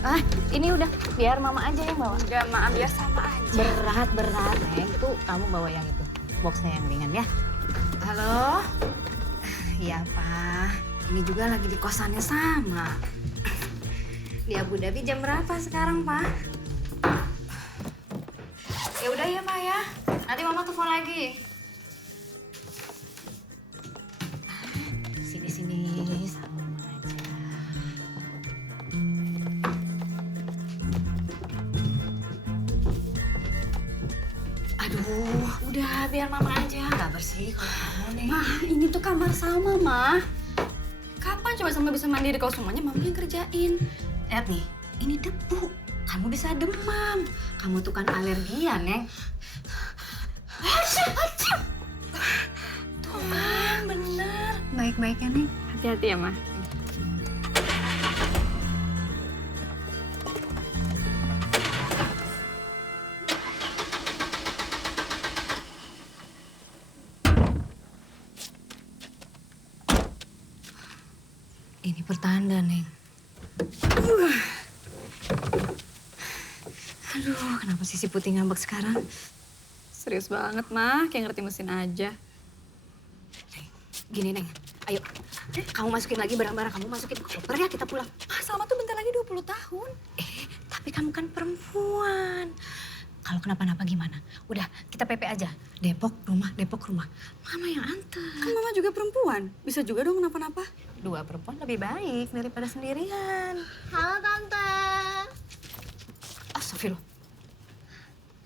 Ah, ini udah, biar mama aja yang bawa. Enggak, maaf biar sama aja. Berat, Neng. Tuh, kamu bawa yang itu. Boxnya yang ringan ya. Halo? Iya, Pak. Ini juga lagi di kosannya sama. Di Abu Dhabi jam berapa sekarang, Pak? Ya udah ya, Pak ya. Nanti Mama telepon lagi. Sini, sama mama aja. Aduh, udah biar Mama aja. Nggak bersih kalau kamu nih. Mah, ini tuh kamar sama, Mah. Kapan coba sama bisa mandiri kalau semuanya Mama yang kerjain? Lihat nih, ini debu. Kamu bisa demam. Kamu tuh kan alergian, Neng. Tuh kan, bener. Baik-baik ya, Neng. Hati-hati ya, Ma. Ini pertanda, Neng. Aduh, kenapa sih si Putih ngambek sekarang? Serius banget, Mah. Kayak ngerti mesin aja. Gini, Neng. Ayo, kamu masukin lagi barang-barang. Kamu masukin ke koper ya, kita pulang. Mah, Salma tuh bentar lagi 20 tahun. Tapi kamu kan perempuan. Kalau kenapa-napa gimana? Udah, kita PP aja. Depok, rumah. Mama yang antar. Kan Mama juga perempuan. Bisa juga dong kenapa-napa. Dua perempuan lebih baik daripada sendirian. Halo, Tante. Astagfirullah.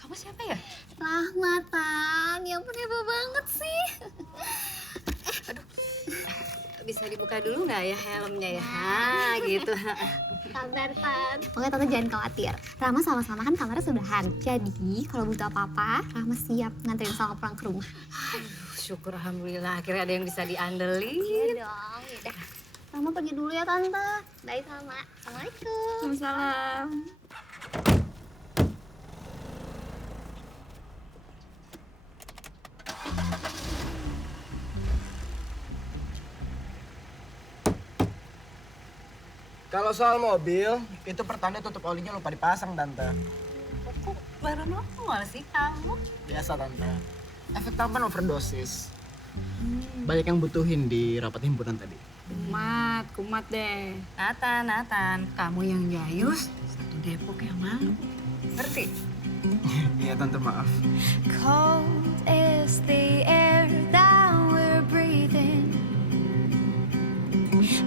Kamu siapa ya? Rahmatan, ya ampun hebat banget sih. Bisa dibuka dulu nggak ya helmnya ya? Ha, gitu. Sabar, Tan. Pokoknya Tante jangan khawatir. Rama sama-sama kan kamarnya sebelahan. Jadi kalau butuh apa-apa, Rama siap nganterin Salma pulang ke rumah. Syukur alhamdulillah akhirnya ada yang bisa diandelin. Iya dong, yaudah. Rama pergi dulu ya, Tante. Bye, Salma. Assalamualaikum. Waalaikumsalam. Kalau soal mobil, itu pertanda tutup olinya lupa dipasang, Tante. Kok baru nongol sih kamu? Biasa, Tante. Efek tampan overdosis. Banyak yang butuhin di rapat himpunan tadi. Kumat deh. Nathan, kamu yang jayus, satu Depok yang malu. Ngerti? Iya, Tante, maaf. Cold is the air that we're breathing,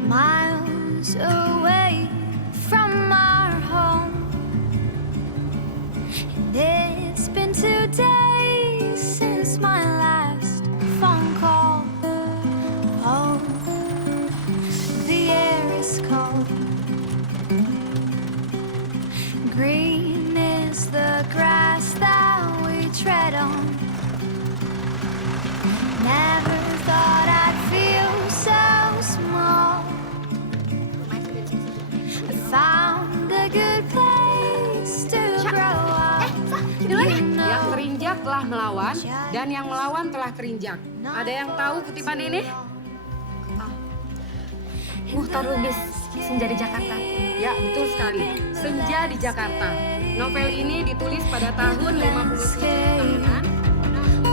miles away from our home. And it's been 2 days since my last phone call. Oh, the air is cold. Green is the grass that we tread on. Never thought I'd feel so small. I found a good place to grow up. Yang terinjak telah melawan, dan yang melawan telah terinjak. Ada yang tahu kutipan ini? Muhtar Lubis, Senja di Jakarta. Ya, betul sekali. Senja di Jakarta. Novel ini ditulis pada tahun 57 tahunan.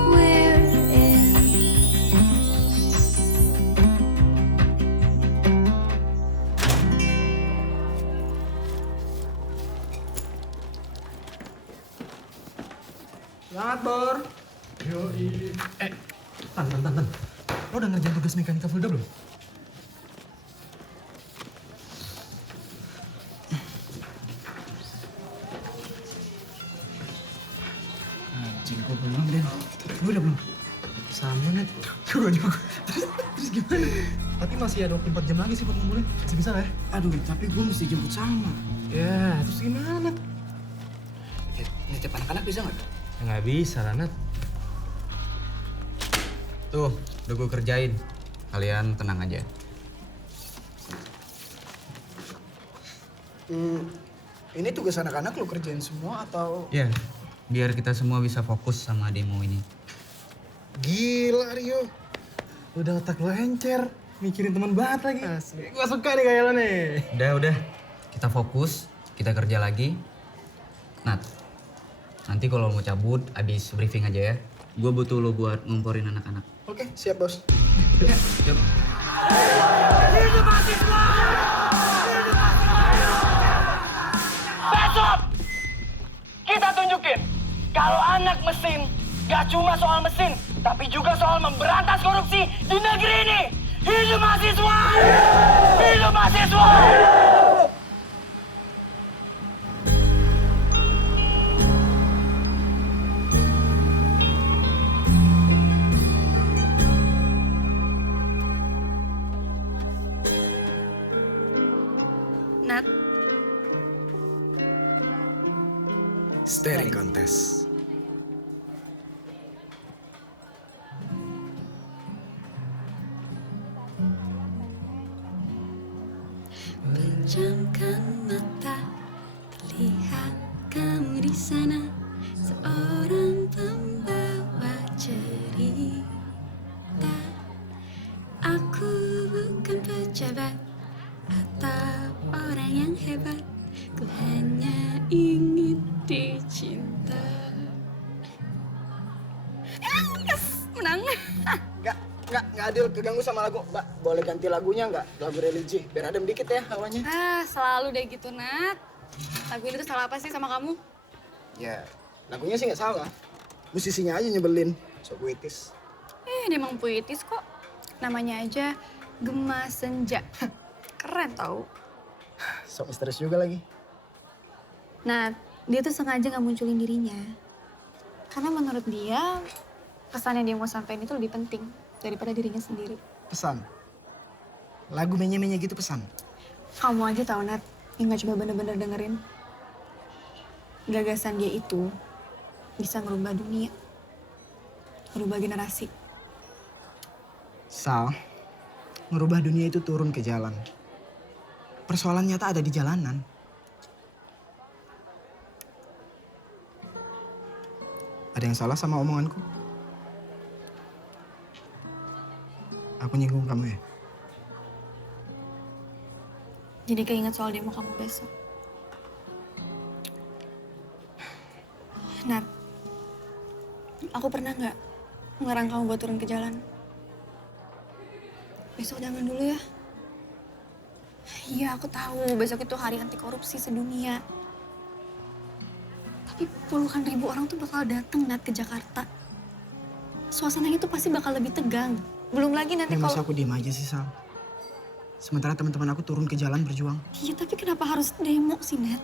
We're in. Selamat, Bor. Yoi. Tan. Lo udah ngerjain tugas mekanika Fulda belum? Anjing, kok belum, Den? Lo udah belum? Sama, Net. Juga. Terus gimana? Tapi masih ada 24 jam lagi sih buat ngumpulin. Masih bisa lah ya? Aduh, tapi gue mesti jemput sama. Ya, terus gimana, Nat? Nitip anak-anak bisa nggak? Ya nggak bisa lah, Nat. Tuh, udah gue kerjain. Kalian tenang aja. Ini tugas anak-anak lo kerjain semua atau? Ya, biar kita semua bisa fokus sama demo ini. Gila, Rio. Udah otak lo encer. Mikirin teman banget lagi. Asli. Gua suka nih kayak lo nih. Udah. Kita fokus. Kita kerja lagi. Nat, nanti kalau mau cabut abis briefing aja ya. Gue butuh lo buat ngomporin anak-anak. Oke, siap bos. Yuk. Besok kita tunjukin kalau anak mesin gak cuma soal mesin, tapi juga soal memberantas korupsi di negeri ini. Hidup mahasiswa! Hidup mahasiswa! Nat, Staring contest. Pejamkan mata, terlihat kamu di sana, seorang pembawa cerita. Aku bukan pejabat atau orang yang hebat, ku hanya ingin dicinta. menang. Nggak adil keganggu sama lagu. Mbak, boleh ganti lagunya nggak? Lagu religi, biar adem dikit ya awalnya. Selalu deh gitu, Nat. Lagu ini tuh salah apa sih sama kamu? Ya, lagunya sih nggak salah. Musisinya aja nyebelin, so puitis. Dia emang puitis kok. Namanya aja Gema Senja. Keren tau. Sok misterius juga lagi. Nah, dia tuh sengaja nggak munculin dirinya. Karena menurut dia, pesan yang dia mau sampaikan itu lebih penting daripada dirinya sendiri. Pesan. Lagu menye-menye gitu pesan. Kamu aja tau, Nat, yang nggak coba bener-bener dengerin. Gagasan dia itu bisa ngerubah dunia. Ngerubah generasi. Sal, ngerubah dunia itu turun ke jalan. Persoalan nyata ada di jalanan. Ada yang salah sama omonganku? Aku nyinggung kamu ya? Jadi keinget soal demo kamu besok. Nat, aku pernah nggak ngerang kamu buat turun ke jalan? Besok jangan dulu ya. Iya, aku tahu besok itu hari anti korupsi sedunia. Tapi puluhan ribu orang tuh bakal datang, Nat, ke Jakarta. Suasananya tuh pasti bakal lebih tegang. Belum lagi nanti Masa kalau... aku diem aja sih, Sal? Sementara teman-teman aku turun ke jalan berjuang. Iya, tapi kenapa harus demo sih, Nat?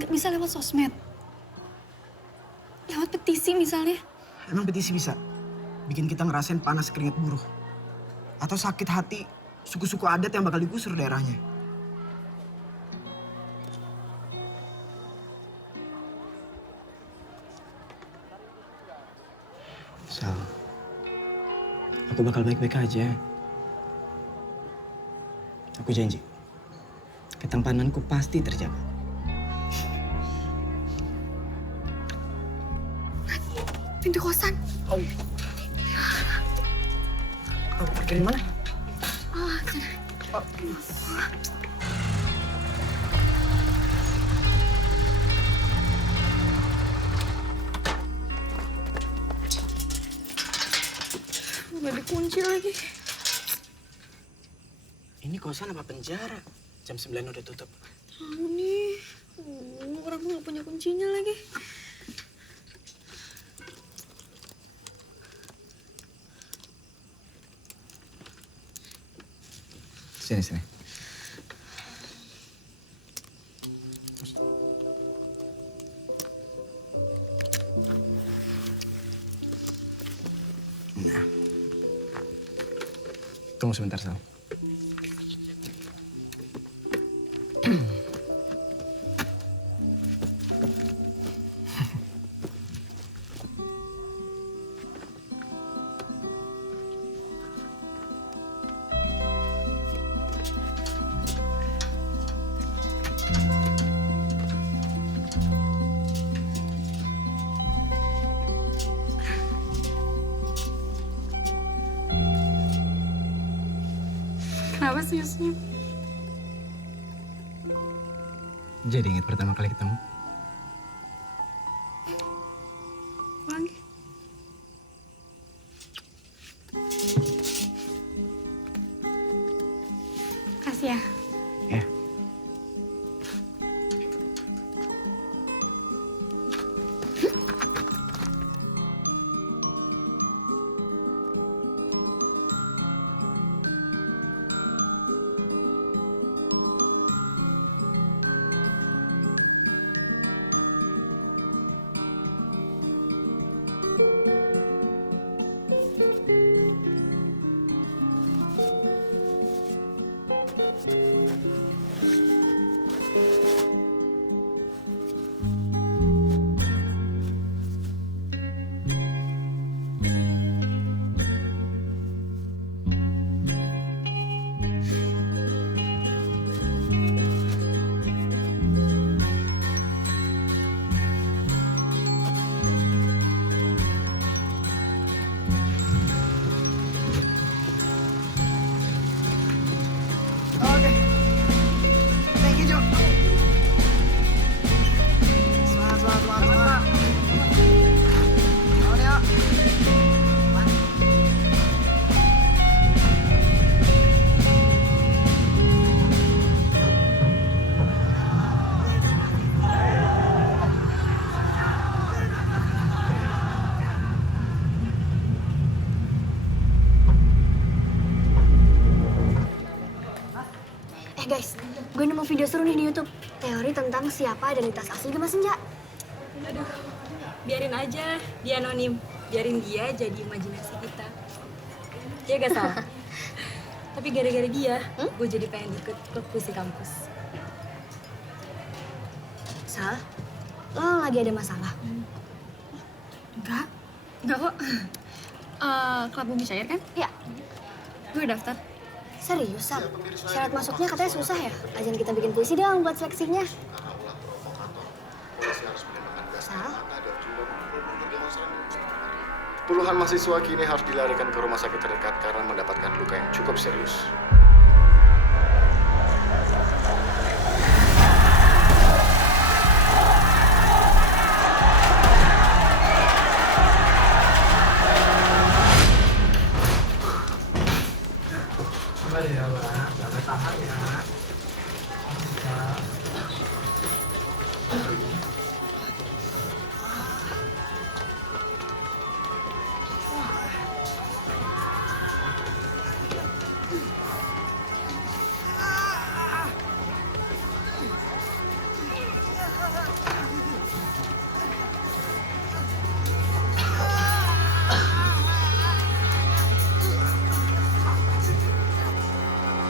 Gak bisa lewat sosmed. Lewat petisi misalnya. Emang petisi bisa bikin kita ngerasain panas keringat buruh? Atau sakit hati suku-suku adat yang bakal digusur daerahnya? Sal, aku bakal baik-baik aja. Aku janji, ketampananku pasti terjaga. Pintu kosan. Oh, pergi mana? Udah dikunci lagi. Ini kosan apa penjara? Jam 9 udah tutup. Tahu nih. Orang gue gak punya kuncinya lagi. Sini. Nah. Tunggu sebentar, Sal. Kenapa sih senyum? Jadi ingat pertama kali ketemu? Pulang deh. Kasih ya. Ya. Oke. Thank you, Jo. Semangat. Ayo, yuk. Guys, gue nemu video seru nih di YouTube. Teori tentang siapa identitas asli Gemas Senja. Aduh, biarin aja dia anonim. Biarin dia jadi imajinasi kita. Ya gak salah. Tapi gara-gara dia, gue jadi pengen ikut klub puisi kampus. Sal, lo lagi ada masalah? Enggak kok. Klub Bumi Cair kan? Iya. Gue daftar. Serius, Sal? Syarat masuknya katanya susah ya? Ajarin kita bikin puisi dong buat seleksinya. Sal? Puluhan mahasiswa kini harus dilarikan ke rumah sakit terdekat karena mendapatkan luka yang cukup serius. Kembali ya, Mbak. Jangan tahan ya.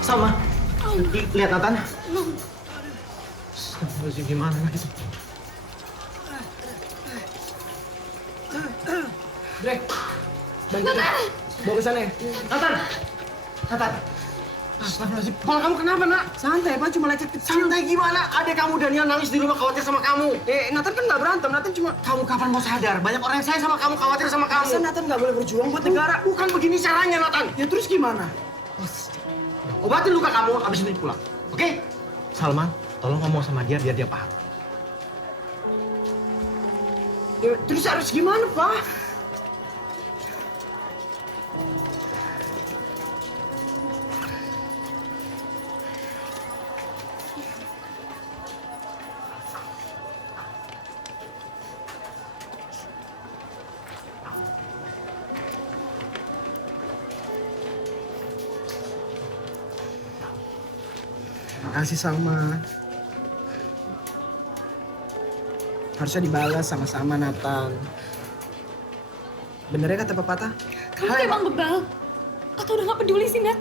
Sama. Lihat Nathan. Astagfirullahaladzim, gimana lagi tuh? Drek. Bantu. Bawa ke sana ya. Nathan. Astagfirullahaladzim. Kalau kamu kenapa, Nak? Santai, Pak. Cuma lecet kecil. Santai gimana? Adek kamu Daniel nangis di rumah khawatir sama kamu. Nathan kan nggak berantem. Nathan cuma... Kamu kapan mau sadar? Banyak orang yang sayang sama kamu, khawatir sama kamu. Masa Nathan nggak boleh berjuang buat negara? Bukan begini caranya, Nathan. Ya terus gimana? Obatin luka kamu, habis itu pulang. Oke? Salman, tolong ngomong sama dia biar dia paham. Ya, terus harus gimana, Pak? Makasih Salma. Harusnya dibalas sama-sama Nathan. Bener ya kata pepatah? Kamu tuh emang bebal. Atau udah gak peduli sih, Nat?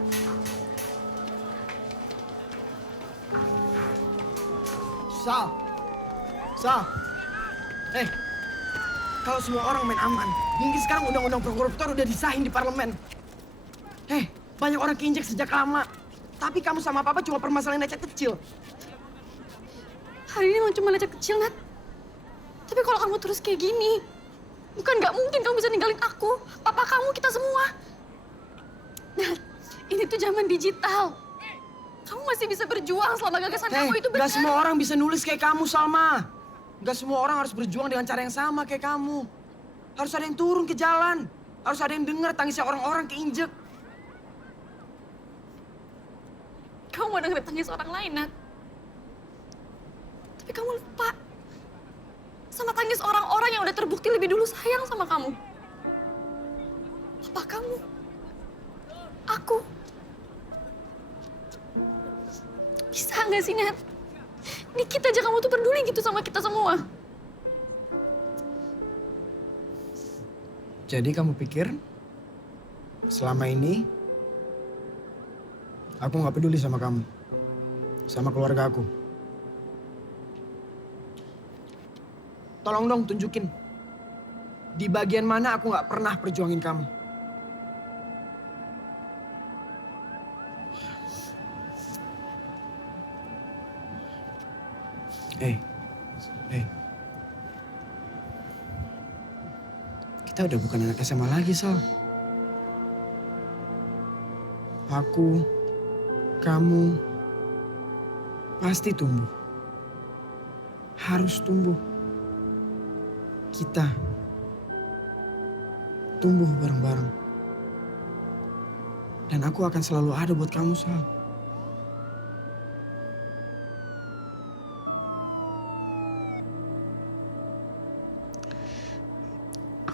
Sal. Kalau semua orang main aman, mungkin sekarang undang-undang pro koruptor udah disahin di parlemen. Banyak orang keinjek sejak lama. Tapi kamu sama Papa cuma permasalahan lecet kecil. Hari ini emang cuma lecet kecil, Nat. Tapi kalau kamu terus kayak gini, bukan nggak mungkin kamu bisa ninggalin aku, papa kamu, kita semua. Nat, ini tuh zaman digital. Kamu masih bisa berjuang selama gagasan kamu itu benar. Gak semua orang bisa nulis kayak kamu, Salma. Gak semua orang harus berjuang dengan cara yang sama kayak kamu. Harus ada yang turun ke jalan. Harus ada yang dengar tangisnya orang-orang keinjek. Kamu mau denger tangis orang lain, Nat. Tapi kamu lupa sama tangis orang-orang yang udah terbukti lebih dulu sayang sama kamu. Apa kamu? Aku. Bisa nggak sih, Nat? Dikit aja kamu tuh peduli gitu sama kita semua. Jadi kamu pikir selama ini aku nggak peduli sama kamu, sama keluarga aku? Tolong dong tunjukin di bagian mana aku nggak pernah perjuangin kamu. Hey. Kita udah bukan anak SMA lagi, Sal. Aku, kamu, pasti tumbuh. Harus tumbuh. Kita tumbuh bareng-bareng. Dan aku akan selalu ada buat kamu, Sal.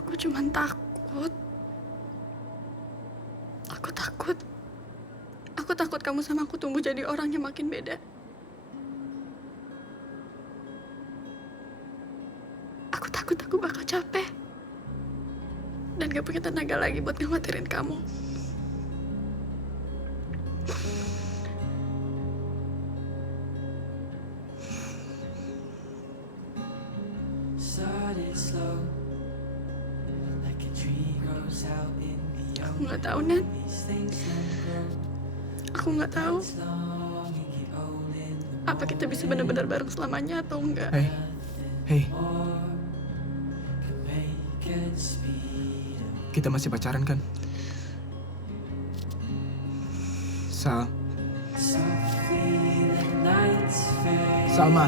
Aku cuma takut. Aku takut kamu sama aku tumbuh jadi orang yang makin beda. Aku takut aku bakal capek. Dan gak punya tenaga lagi buat ngkhawatirin kamu. Aku nggak tahu, Nat. Aku nggak tahu apa kita bisa benar-benar bareng selamanya atau enggak. Hey. Kita masih pacaran kan? Sal. Salma.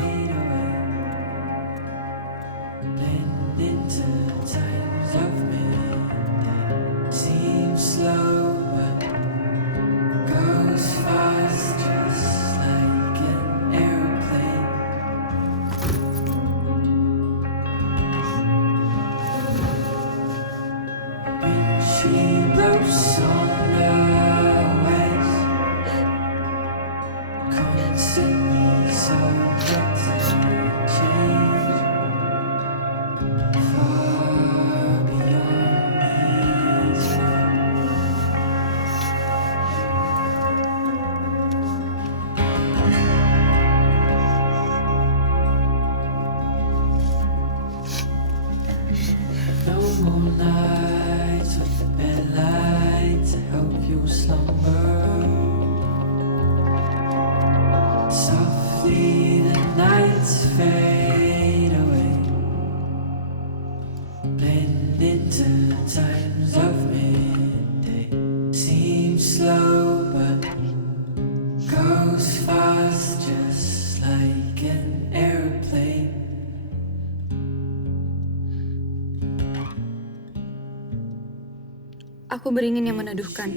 Aku beringin yang meneduhkan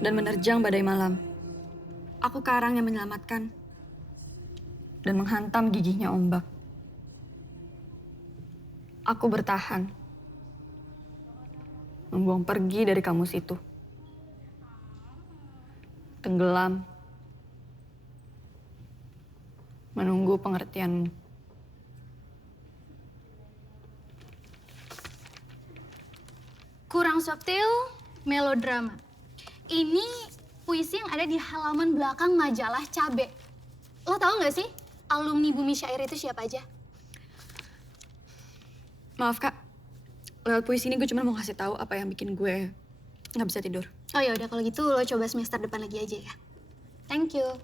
dan menerjang badai malam. Aku karang yang menyelamatkan dan menghantam gigihnya ombak. Aku bertahan, membuang pergi dari kamus itu. Tenggelam, menunggu pengertianmu. Kurang subtil, melodrama. Ini puisi yang ada di halaman belakang majalah Cabe. Lo tau gak sih alumni Bumi Syair itu siapa aja? Maaf Kak, lewat puisi ini gue cuma mau kasih tahu apa yang bikin gue nggak bisa tidur. Oh ya udah kalau gitu lo coba semester depan lagi aja ya. Thank you.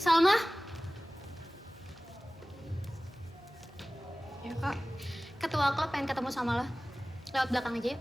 Salma? Ya kak. Ketua klub pengen ketemu sama lo. Lewat belakang aja yuk.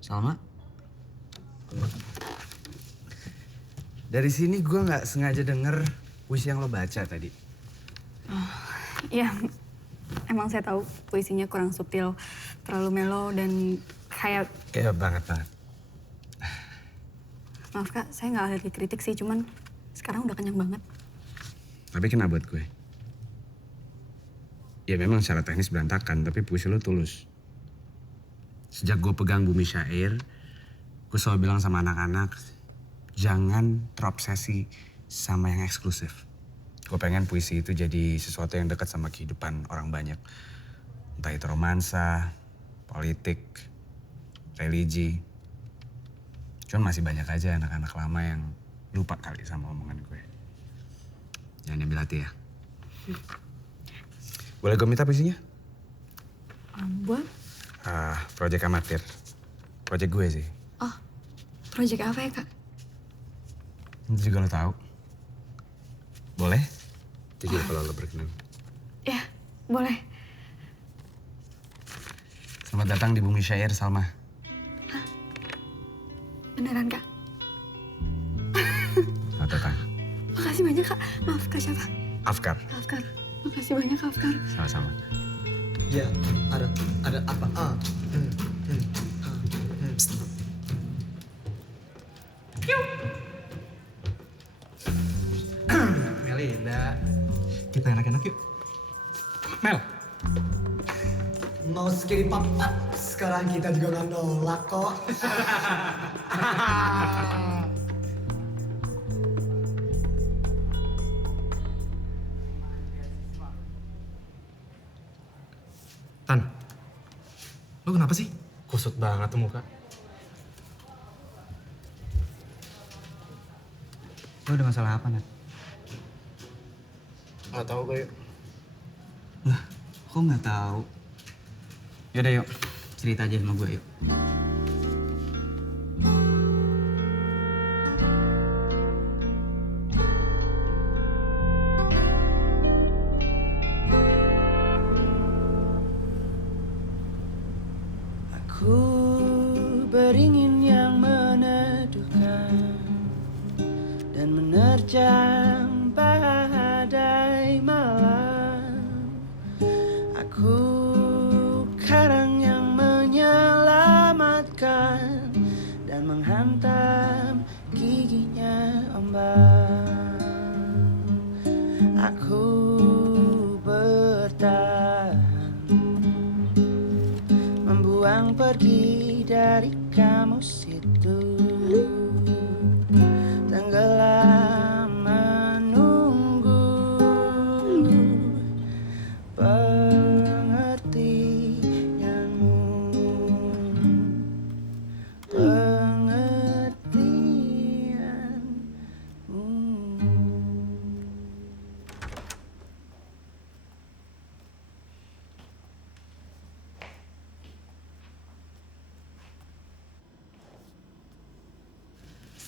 Salma? Dari sini gue nggak sengaja denger puisi yang lo baca tadi. Iya, emang saya tahu puisinya kurang subtil, terlalu melo dan kayak... Iya banget. Maaf kak, saya nggak alergi kritik sih, cuman sekarang udah kenyang banget. Tapi kena buat gue. Ya memang secara teknis berantakan, tapi puisi lo tulus. Sejak gue pegang Bumi Syair, gue selalu bilang sama anak-anak, jangan terobsesi sama yang eksklusif. Gue pengen puisi itu jadi sesuatu yang dekat sama kehidupan orang banyak. Entah itu romansa, politik, religi. Cuman masih banyak aja anak-anak lama yang lupa kali sama omongan gue. Jangan ambil hati ya. Boleh gue minta puisinya? Buat? Project amatir. Project gue sih. Oh, project apa ya kak? Itu juga lo tahu. Boleh? Jadi kalau lo berkenan. Ya, boleh. Selamat datang di Bumi Syair, Salma. Beneran kak? Selamat datang. Makasih banyak kak. Maaf kak siapa? Afkar. Afkar. Makasih banyak kak Afkar. Sama-sama. Ya, ada apa? Melinda. Kita enak-enak yuk. Mel. Mau sekiri papa, sekarang kita juga nggak nolak kok. Tan, lo kenapa sih? Kusut banget tuh muka. Lo ada masalah apa, Nat? Nggak tahu gue. Lah, kok nggak tahu? Yaudah yuk, cerita aja sama gue yuk. Aku beringin yang meneduhkan dan menerjang badai malam. Aku karang yang menyelamatkan dan menghantam giginya ombak. Aku bertahan, membuang pergi dari kamus itu, tenggelam menunggu pengertianmu,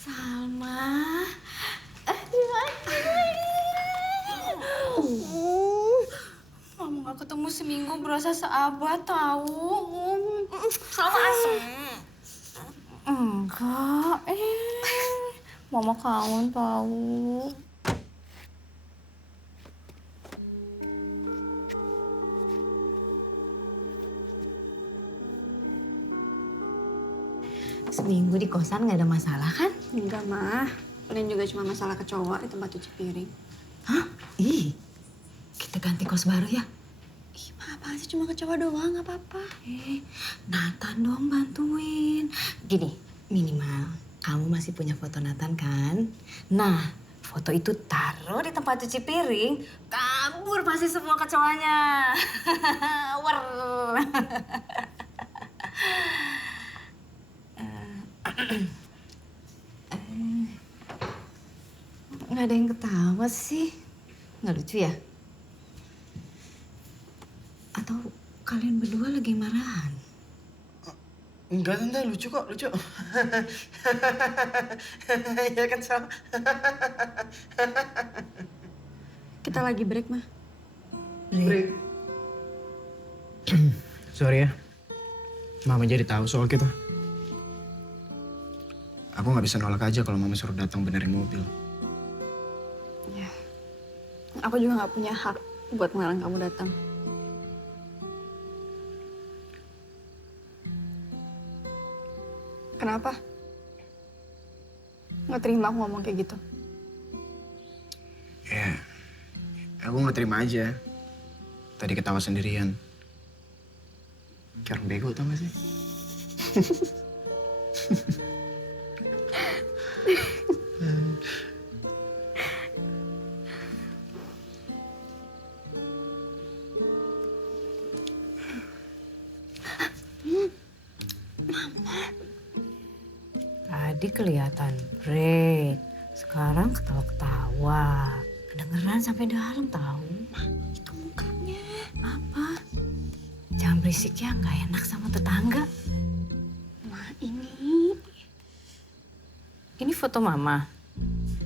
Salma. Mama gak ketemu seminggu berasa seabad tahu. Salma asem. Enggak, Mama Mama kangen tahu. Seminggu di kosan nggak ada masalah kan? Enggak, Mah. Paling juga cuma masalah kecoa di tempat cuci piring. Hah? Ih, kita ganti kos baru ya? Ih, Mah, apaan sih cuma kecoa doang, nggak apa-apa. Nathan dong bantuin. Gini, minimal kamu masih punya foto Nathan kan? Nah, foto itu taruh di tempat cuci piring, kabur pasti semua kecoanya. Wer. Nggak ada yang ketawa sih. Nggak lucu ya? Atau kalian berdua lagi marahan? Enggak, Tante, lucu kok, lucu. Ya kan, Sal? Kita lagi break, Mah. Break. Sorry ya. Mama jadi tahu soal kita. Aku nggak bisa nolak aja kalau Mama suruh datang benerin mobil. Ya. Aku juga nggak punya hak buat melarang kamu datang. Kenapa? Nggak terima aku ngomong kayak gitu? Ya, aku nggak terima aja. Tadi ketawa sendirian. Kayak orang bego, tau gak sih? Tadi kelihatan break, sekarang ketawa-ketawa. Kedengeran sampai dalam tahu. Itu mukanya. Apa? Jangan berisik ya, nggak enak sama tetangga. Ma, ini foto Mama.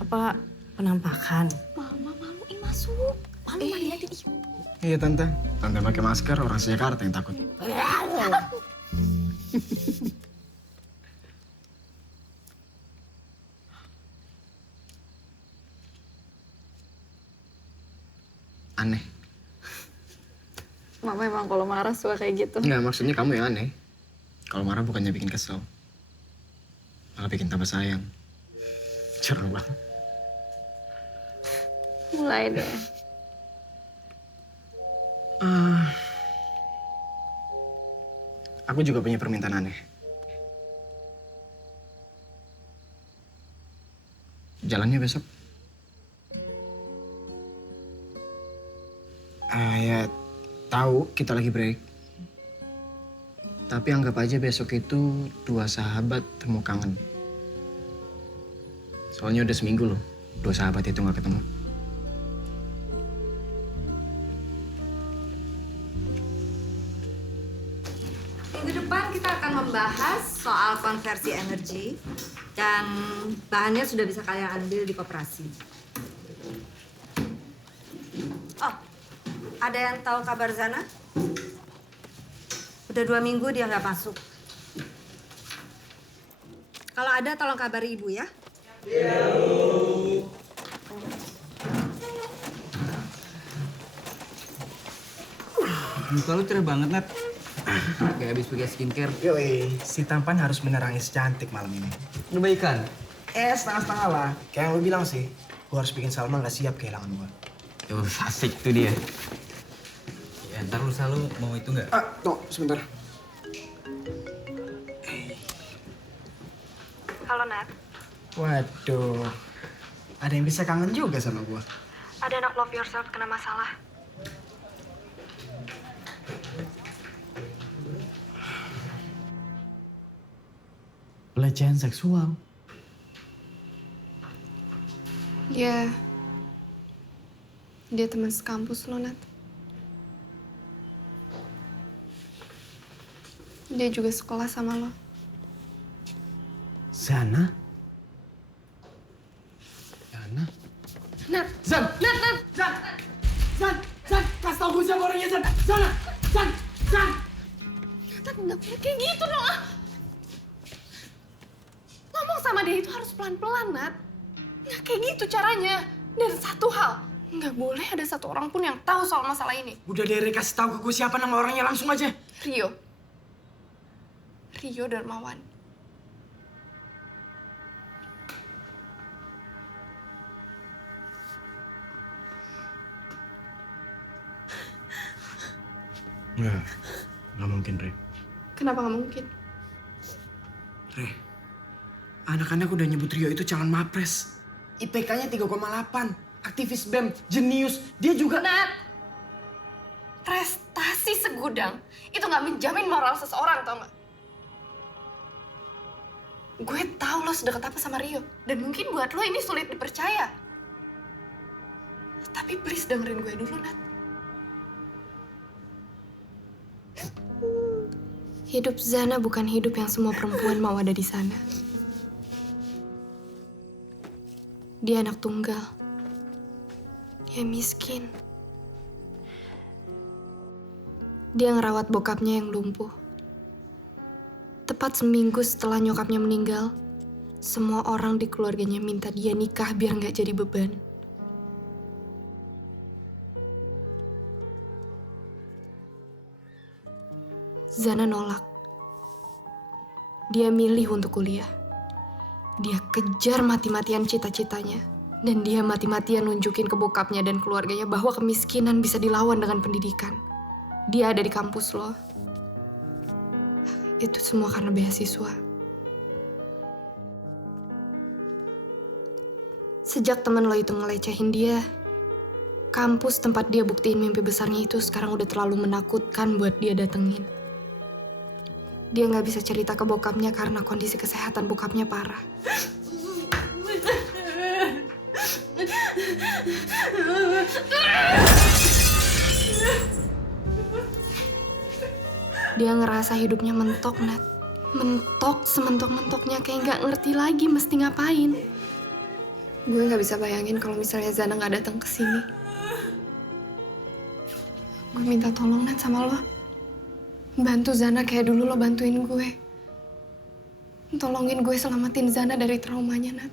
Apa penampakan? Mama maluin masuk. Malu mah diliatin ibu. Iya, Tante. Tante pakai masker, orang Jakarta yang takut. Aneh. Mama emang kalau marah suka kayak gitu. Enggak, maksudnya kamu yang aneh. Kalau marah bukannya bikin kesel, malah bikin tambah sayang. Cerah banget. Mulai deh. Aku juga punya permintaan aneh. Jalannya besok. Ya, tahu kita lagi break. Tapi anggap aja besok itu dua sahabat temu kangen. Soalnya udah seminggu loh, dua sahabat itu nggak ketemu. Minggu depan kita akan membahas soal konversi energi dan bahannya sudah bisa kalian ambil di koperasi. Oh, ada yang tahu kabar Zana? Udah 2 minggu dia nggak masuk. Kalau ada tolong kabari ibu ya. Muka lu cerah banget, Nat. Kayak habis pakai skincare. Yoi, si tampan harus beneran cantik malam ini. Lu baikan? Setengah-setengah lah. Kayak yang lu bilang sih, gua harus bikin Salma nggak siap kehilangan gua. Asik tuh dia. Ya, ntar lu selalu mau itu nggak? Tuh, sebentar. Halo, Nat. Waduh, ada yang bisa kangen juga sama gua. Ada anak Love Yourself kena masalah. Pelecehan seksual. Dia teman sekampus lo, Nat. Dia juga sekolah sama lo. Zana? Zana? Nat! Zan! Nat! Zan! Zan! Zan! Kasih tau gue siapa orangnya, Zan! Zana! Zan! Zan! Nat, nggak boleh kayak gitu dong, ah! Ngomong sama dia itu harus pelan-pelan, Nat. Nggak kayak gitu caranya. Dan satu hal, nggak boleh ada satu orang pun yang tahu soal masalah ini. Udah deh, Re, kasih tahu ke gue siapa nama orangnya langsung aja. Rio Darmawan. Nggak mungkin, Re. Kenapa nggak mungkin? Re, anak-anak udah nyebut Rio itu calon mapres. IPK-nya 3,8. Aktivis BEM, jenius. Dia juga... Nat, prestasi segudang itu nggak menjamin moral seseorang, tau nggak? Gue tahu lo sedekat apa sama Rio. Dan mungkin buat lo ini sulit dipercaya. Tapi please dengerin gue dulu, Nat. Hidup Zana bukan hidup yang semua perempuan mau ada di sana. Dia anak tunggal. Dia miskin. Dia ngerawat bokapnya yang lumpuh. Tepat seminggu setelah nyokapnya meninggal, semua orang di keluarganya minta dia nikah biar nggak jadi beban. Zana nolak. Dia milih untuk kuliah. Dia kejar mati-matian cita-citanya. Dan dia mati-matian nunjukin ke bokapnya dan keluarganya bahwa kemiskinan bisa dilawan dengan pendidikan. Dia ada di kampus lo. Itu semua karena beasiswa. Sejak teman lo itu ngelecehin dia, kampus tempat dia buktiin mimpi besarnya itu sekarang udah terlalu menakutkan buat dia datengin. Dia nggak bisa cerita ke bokapnya karena kondisi kesehatan bokapnya parah. Dia ngerasa hidupnya mentok, Nat. Mentok, sementok-mentoknya kayak nggak ngerti lagi mesti ngapain. Gue nggak bisa bayangin kalau misalnya Zana nggak datang ke sini. Gue minta tolong, Nat, sama lo. Bantu Zana kayak dulu lo bantuin gue. Tolongin gue selamatin Zana dari traumanya, Nat.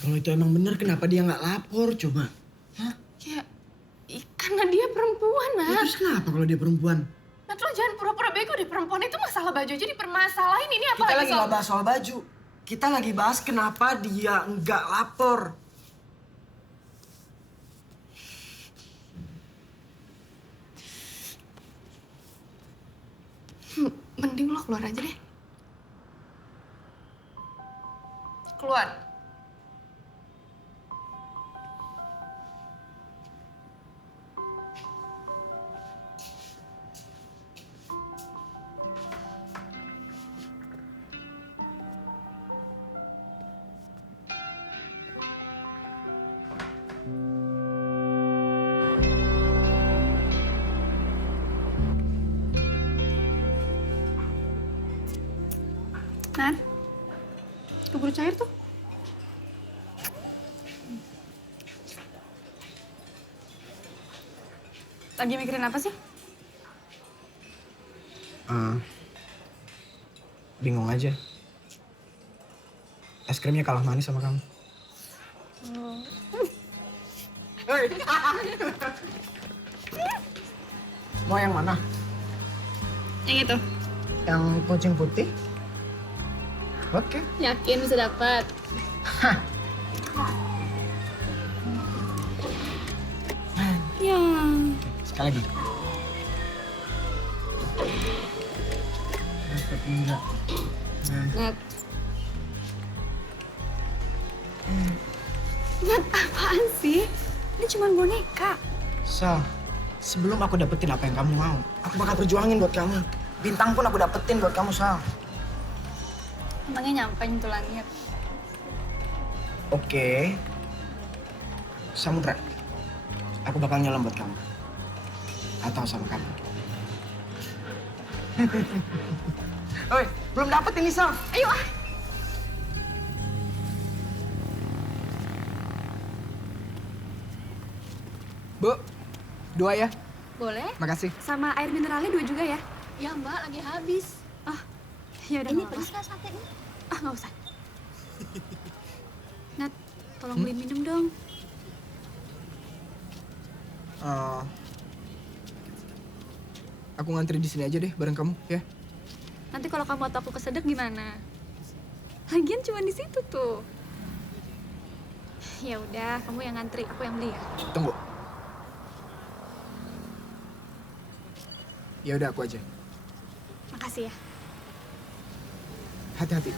Kalau itu emang bener, kenapa dia nggak lapor coba? Hah? Ya, karena dia perempuan, Nat. Ya, terus kenapa kalau dia perempuan? Nat, lo jangan pura-pura bego deh. Perempuan itu masalah baju aja dipermasalahin. Ini apa Kita lagi lagi nggak bahas soal baju. Kita lagi bahas kenapa dia nggak lapor. Mending lo keluar aja deh. Keluar. Nat, keburu cair tuh. Lagi mikirin apa sih? Bingung aja. Es krimnya kalah manis sama kamu. Hei. Mau yang mana? Yang itu. Yang kucing putih? Oke. Yakin bisa dapat? Ya. Sekali lagi. Dapat enggak? Nat. Nat, apaan sih? Ini cuma boneka. Sal, sebelum aku dapetin apa yang kamu mau, aku bakal perjuangin buat kamu. Bintang pun aku dapetin buat kamu, Sal. Emangnya nyampe nyentuh langit? Oke. Samudra, aku bakal nyelam buat kamu. Atau sama kamu. Oi, belum dapet ini, Sal. Ayo ah. Bu, 2 ya. Boleh. Makasih. Sama air mineralnya 2 juga ya? Ya Mbak, lagi habis. Ya udah. Ini pedes nggak satenya? Ah, nggak usah. Nat, tolong beli minum dong. Aku ngantri di sini aja deh bareng kamu ya. Nanti kalau kamu atau aku kesedek gimana? Lagian cuma di situ tuh. Ya udah, kamu yang ngantri, aku yang beli ya. Tunggu. Ya udah aku aja. Makasih ya. Hati-hati.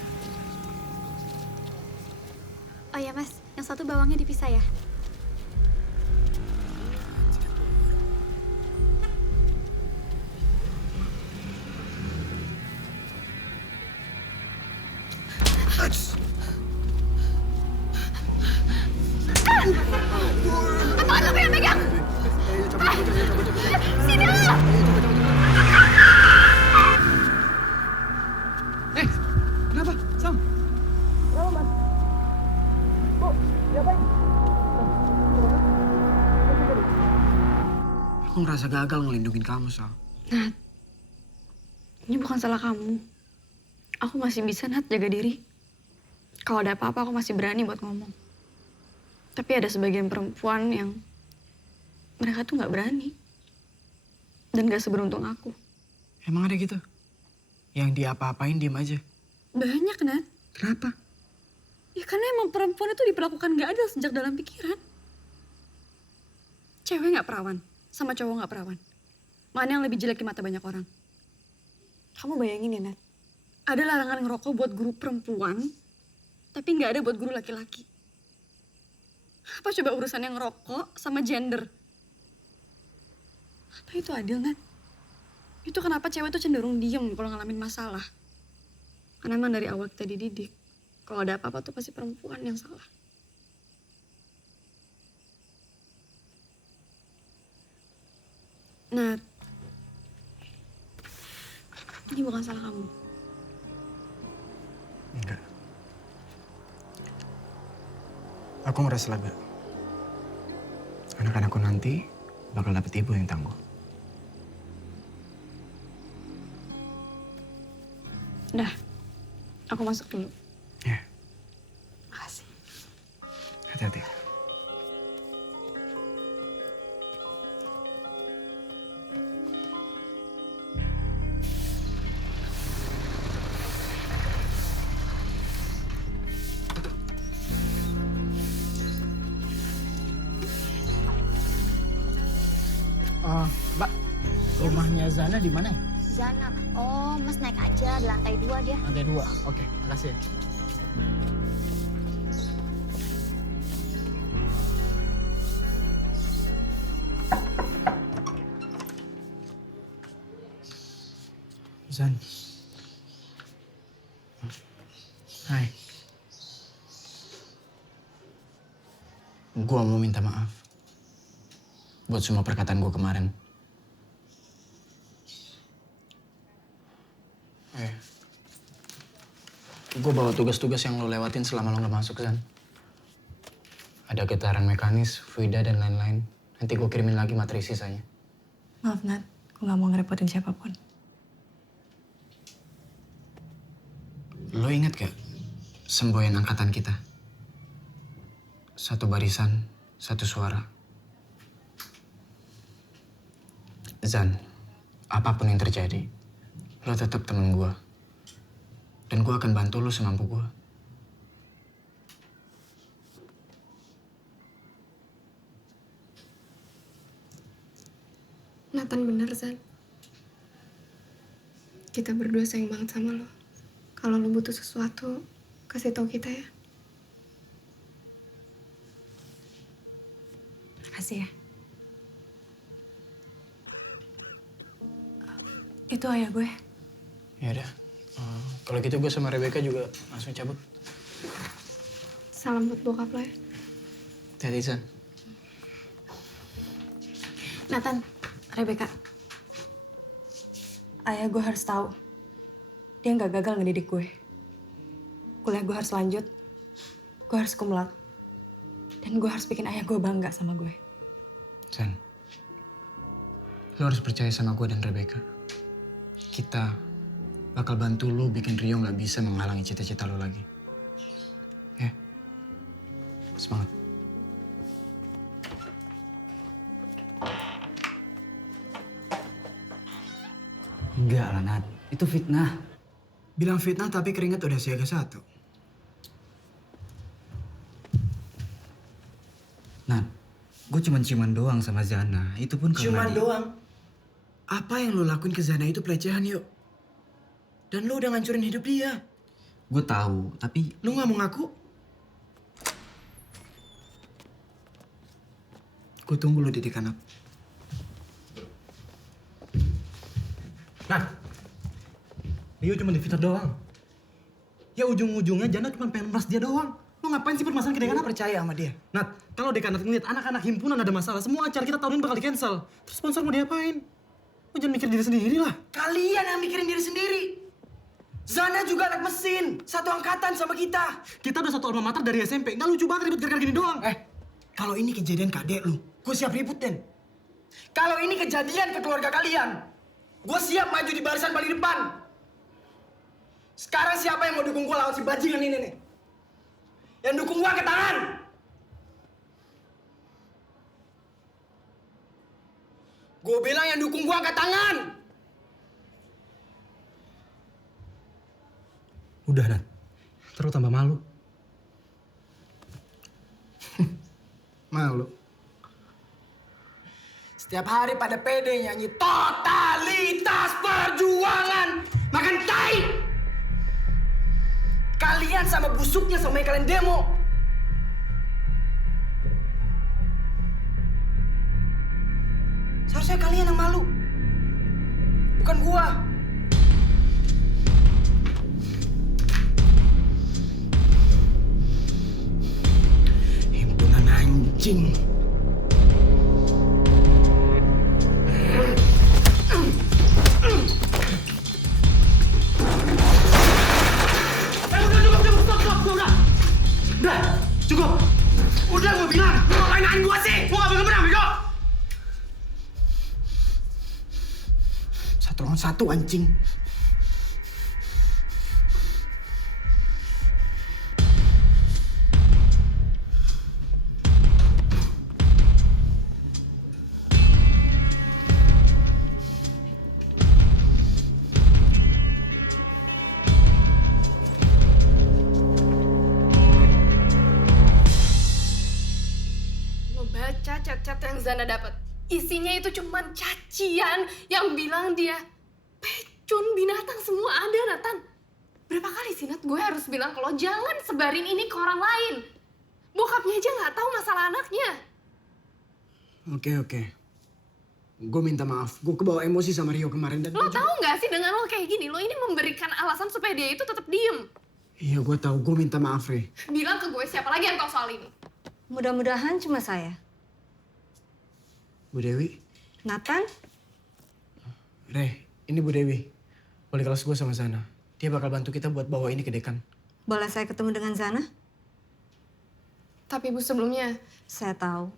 Oh ya mas, yang satu bawangnya dipisah ya. Apaan lo pengen megang? Sini lo! Kenapa? Sam? Aku ngerasa gagal ngelindungin kamu, Sal. Nat, ini bukan salah kamu. Aku masih bisa, Nat, jaga diri. Kalau ada apa-apa, aku masih berani buat ngomong. Tapi ada sebagian perempuan yang mereka tuh nggak berani. Dan gak seberuntung aku. Emang ada gitu? Yang dia apa-apain diem aja? Banyak, Nat. Kenapa? Ya karena emang perempuan itu diperlakukan gak adil sejak dalam pikiran. Cewek gak perawan, sama cowok gak perawan. Mana yang lebih jelek di mata banyak orang? Kamu bayangin ya, Nat. Ada larangan ngerokok buat guru perempuan, tapi gak ada buat guru laki-laki. Apa coba urusannya ngerokok sama gender? Apa itu adil, Nat? Itu kenapa cewek tuh cenderung diem kalau ngalamin masalah. Karena emang dari awal kita dididik, kalau ada apa-apa tuh pasti perempuan yang salah. Nat, ini bukan salah kamu. Enggak. Aku ngerasa lega. Anak-anakku nanti bakal dapet ibu yang tangguh. Dah, aku masuk dulu. Ya, Makasih. hati-hati. Mbak, rumahnya Zana di mana? Zana, oh mas naik aja di lantai 2 dia. Lantai 2. Oke, makasih ya. Zan. Hai. Gua mau minta maaf buat semua perkataan gua kemarin. Gue bawa tugas-tugas yang lo lewatin selama lo nggak masuk, Zan. Ada getaran mekanis, fluida, dan lain-lain. Nanti gue kirimin lagi materi sisanya. Maaf, Nat. Aku gak mau ngerepotin siapapun. Lo inget gak semboyan angkatan kita? Satu barisan, satu suara. Zan, apapun yang terjadi, lo tetap temen gue. Dan gue akan bantu lo semampu gue. Nathan bener, Zan. Kita berdua sayang banget sama lo. Kalau lo butuh sesuatu, kasih tahu kita ya. Makasih ya. Itu ayah gue. Ya udah. Kalau gitu gue sama Rebecca juga langsung cabut. Salam buat bokap lo ya. Hati-hati, Zan. Nathan, Rebecca. Ayah gue harus tahu. Dia nggak gagal ngedidik gue. Kuliah gue harus lanjut. Gue harus cum laude. Dan gue harus bikin ayah gue bangga sama gue. Zan, lo harus percaya sama gue dan Rebecca. Kita bakal bantu lu bikin Rio nggak bisa menghalangi cita-cita lu lagi. Ya, semangat. Enggak lah, Nat. Itu fitnah. Bilang fitnah tapi keringat udah siaga 1. Nat, gue cuma ciuman doang sama Zana. Itu pun karena Cuman doang. Apa yang lu lakuin ke Zana itu pelecehan, yuk. Dan lu udah ngancurin hidup dia. Gue tahu, tapi Lu nggak mau ngaku? Gue tunggu lu didik anak. Nah, Rio cuma difitnah doang. Ya ujung-ujungnya Jana cuma pengen meras dia doang. Lo ngapain sih permasalahan ke Lu dekanat? percaya sama dia? Nat, kalau dekanat ngeliat anak-anak himpunan ada masalah, semua acara kita tahun ini bakal di-cancel. Terus sponsor mau diapain? Lo jangan mikir diri sendiri lah. Kalian yang mikirin diri sendiri. Zana juga anak mesin, satu angkatan sama kita. Kita udah satu alma mater dari SMP, nggak lucu banget ribut gara-gara gini doang. Kalau ini kejadian ke adek lu, gue siap ribut, Den. Kalau ini kejadian ke keluarga kalian, gue siap maju di barisan paling depan. Sekarang siapa yang mau dukung gue lawan si bajingan ini nih? Yang dukung gue ke tangan. Gue bilang yang dukung gue ke tangan. Udah, Nat. Terus tambah malu. Malu. Setiap hari pada pede nyanyi totalitas perjuangan. Makan tai. Kalian sama busuknya sama yang kalian demo. Seharusnya kalian yang malu. Bukan gua. Himpunan anjing. Udah, cukup. Udah gua bilang, lu ngapain nahan gua sih? Gua gak menang, bego. Satu lawan satu, anjing. Ngebaca chat-chat yang Zana dapat. Isinya itu cuman cacian yang bilang dia pecun, binatang semua ada, Nathan. Berapa kali sih, Nat, gue harus bilang kalau jangan sebarin ini ke orang lain. Bokapnya aja nggak tahu masalah anaknya. Oke. Gue minta maaf. Gue kebawa emosi sama Rio kemarin dan Lo tahu nggak sih dengan lo kayak gini, lo ini memberikan alasan supaya dia itu tetap diem. Iya, gue tahu. Gue minta maaf, Re. Bilang ke gue siapa lagi yang tahu soal ini. Mudah-mudahan cuma saya. Bu Dewi. Nathan? Re, ini Bu Dewi. Wali kelas gue sama Zana. Dia bakal bantu kita buat bawa ini ke dekan. Boleh saya ketemu dengan Zana? Tapi Bu, sebelumnya Saya tahu.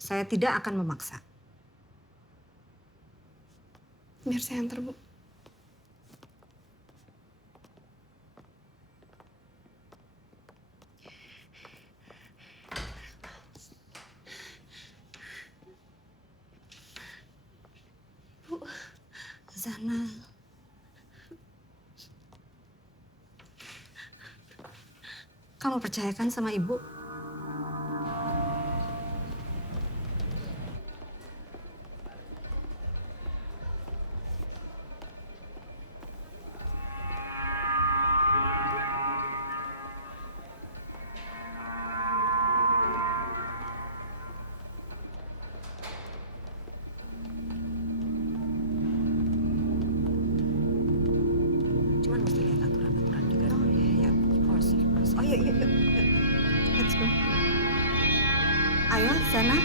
Saya tidak akan memaksa. biar saya antar, Bu. Zana. Kamu percayakan sama ibu? Cuman mesti lihat aturan-aturan juga. Oh iya, of course. Oh yuk. Let's go. Ayo, Zana.